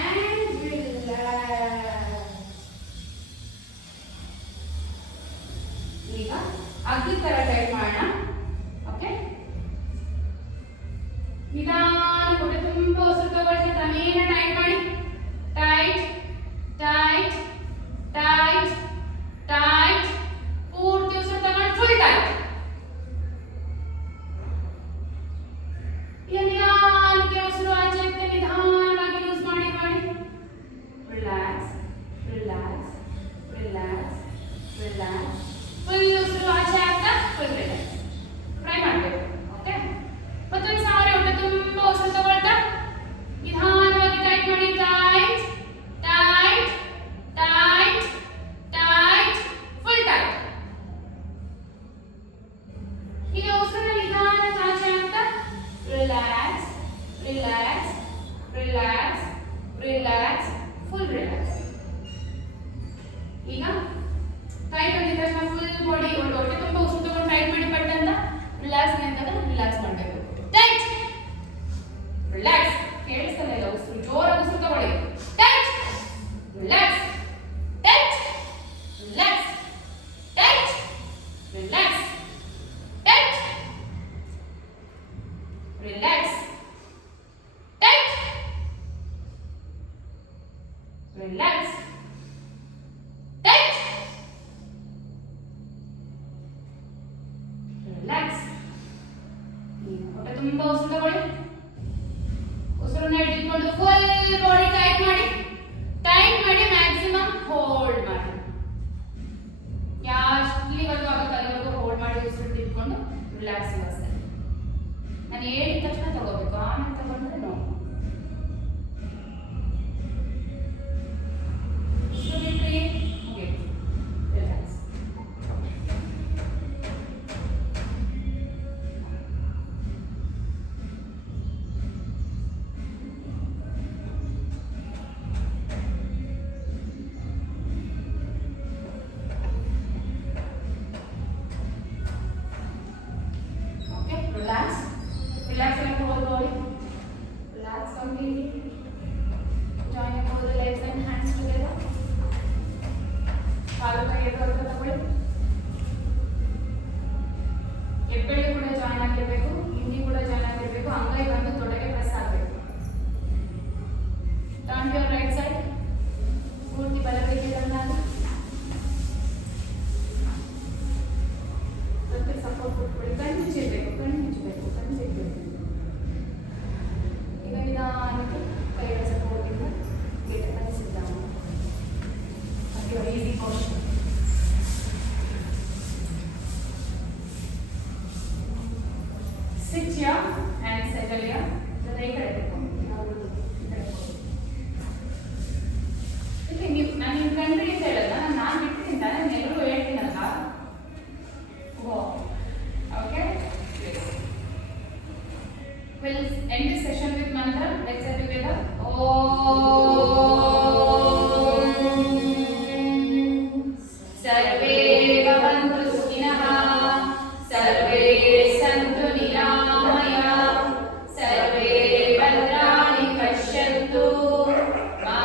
and relax. ಈಗ ಅಗ್ದಿ ತರ ಟೈಟ್ ಮಾಡೋಣ. ಓಕೆ, ನಿಧಾನ ಹೊಟ್ಟೆ ತುಂಬಾ ಉಸಿರು ತಗೊಳ್ತಾ ತನೇನ ಟೈಟ್ ಮಾಡಿ. ಟೈಟ್ ಟೈಟ್ ಟೈಟ್ ಟೈಟ್ ಪೂರ್ತಿ ಉಸಿರು ತಗೊಂಡು ಫುಲ್ ಟೈಟ್. ಈಗ ನಿಧಾನಕ್ಕೆ ಉಸಿರು ಆಚೆ ಇರುತ್ತೆ. ನಿಧಾನವಾಗಿ ಲೂಸ್ ಮಾಡಿ ಮಾಡಿ. Relax relax relax relax. Full ಉಸಿರು ಆಚೆ ಆಗ್ತಾ ಫುಲ್ ರಿಲ್ಯಾಕ್ಸ್. ಟ್ರೈ ಮಾಡಬೇಕು. ಓಕೆ, ಮತ್ತೊಂದು ಸಾರಿ ಹೊಟ್ಟೆ ತುಂಬಾ ಉಸಿರು ತಗೊಳ್ತಾ ನಿಧಾನವಾಗಿ ಟೈಟ್ ಮಾಡಿ. Tight tight tight tight full tight. ಈಗ ಉಸಿರನ್ನ ನಿಧಾನ ಆಚೆ ಆಗ್ತಾ relax relax relax relax full relax. ಈಗ ಟೈಟ್ ಅಂದಿದ ತಕ್ಷಣ ಫುಲ್ ಬಾಡಿ ಹೊಟ್ಟೆ ತುಂಬಾ ಉಸಿರು ತಗೊಂಡು ಟೈಟ್ ಮಾಡಿ ಪಟ್ಟ ಅಂತ ರಿಲ್ಯಾಕ್ಸ್ ಅಂದಾಗ ರಿಲ್ಯಾಕ್ಸ್ ಮಾಡಬೇಕು. Tight relax. ಕೇಳಿಸ್ತಲ್ಲ ಇಲ್ಲ ಉಸಿರು ಜೋರಾಗಿ ಉಸಿರು ತಗೊಳ್ಳಿ. Tight relax tight relax tight relax tight relax tight relax tight relax. ಹೊಟ್ಟೆ ತುಂಬಾ ಉಸಿರು ತಗೊಳ್ಳಿ. ಉಸಿರನ್ನ ಹಿಡಿದುಕೊಂಡು ಫುಲ್ ಬಾಡಿ ಟೈಟ್ ಮಾಡಿ. ಟೈಟ್ ಮಾಡಿ ಮ್ಯಾಕ್ಸಿಮಮ್ ಹೋಲ್ಡ್ ಮಾಡಿ. ಎಲ್ಲಿವರೆಗೂ ಆಗುತ್ತೆ ಅಲ್ಲಿವರೆಗೂ ಹೋಲ್ಡ್ ಮಾಡಿ ಉಸಿರು ಹಿಡಿದುಕೊಂಡು ರಿಲ್ಯಾಕ್ಸ್ ಅಷ್ಟೇ. ನಾನು ಹೇಳಿದ ತಕ್ಷಣ ತಗೋಬೇಕು, ಆಮೇಲೆ ತಗೊಂಡ್ರೆ no. Relax. Okay, relax. Relax your whole body. Relax completely. Join your both the legs and hands together. ಕಾಲು ಕೈ ಎತ್ತುವಂತ ತಗೊಳ್ಳಿ. ಹೆಬ್ಬೆರಳು ಕೂಡ ಜಾಯಿನ್ ಆಗಿರಬೇಕು, ಹಿಂದಿ ಕೂಡ ಜಾಯಿನ್ ಆಗಿರಬೇಕು. ಅಂಗೈ ಬಂದು ತೊಡೆಗೆ ಪ್ರೆಸ್ ಆಗಬೇಕು. Turn to your right side. ಪೂರ್ತಿ ಬಲಗೈಗೆ ಬಂದಾಗ ಸ್ವಲ್ಪ ಸಪೋರ್ಟ್ ಕೊಟ್ಕೊಳ್ಳಿ. ಕಣ್ಣು ಮುಚ್ಚಿರಬೇಕು. ಈಗ ನಿಧಾನಕ್ಕೆ ಕೈಗಳ ಸಪೋರ್ಟಿಂದ get ಅನಿಸಿದ್ದಾನೆ. Your easy posture. Sit here and settle here. ಈ ಕಡೆ ಇಲ್ಲಿ ನಾನು ನಿಮ್ಮ ಕಂಡ್ರೆ ಹೇಳಲ್ಲ, ನಾನು ಬಿಡ್ತೀನಿ ತಾನೆ, ನಾನು ಎಲ್ಲರೂ ಹೇಳ್ತೀನಲ್ಲ. Okay? We'll end this session with mantra. Let's say together. सर्वे भवन्तु सुखिनः, सर्वे सन्तु निरामयाः, सर्वे भद्राणि पश्यन्तु, मा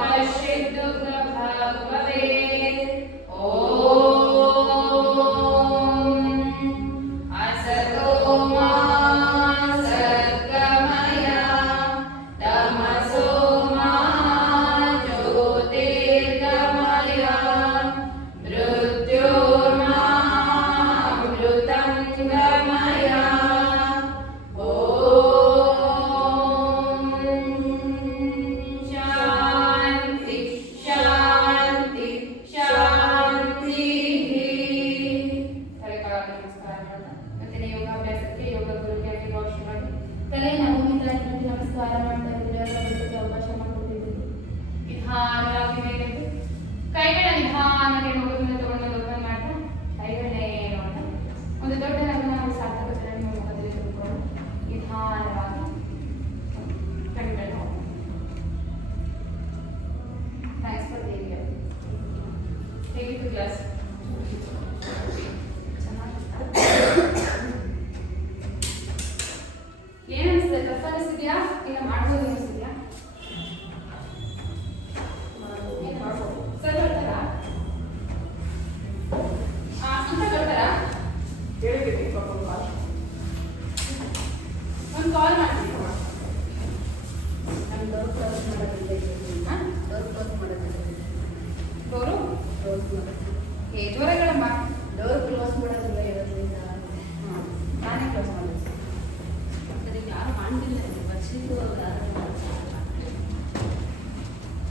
कश्चित् दुःखभाग् भवेत्. असतो मा सद्गमय, तमसो मा ಇವಾಗ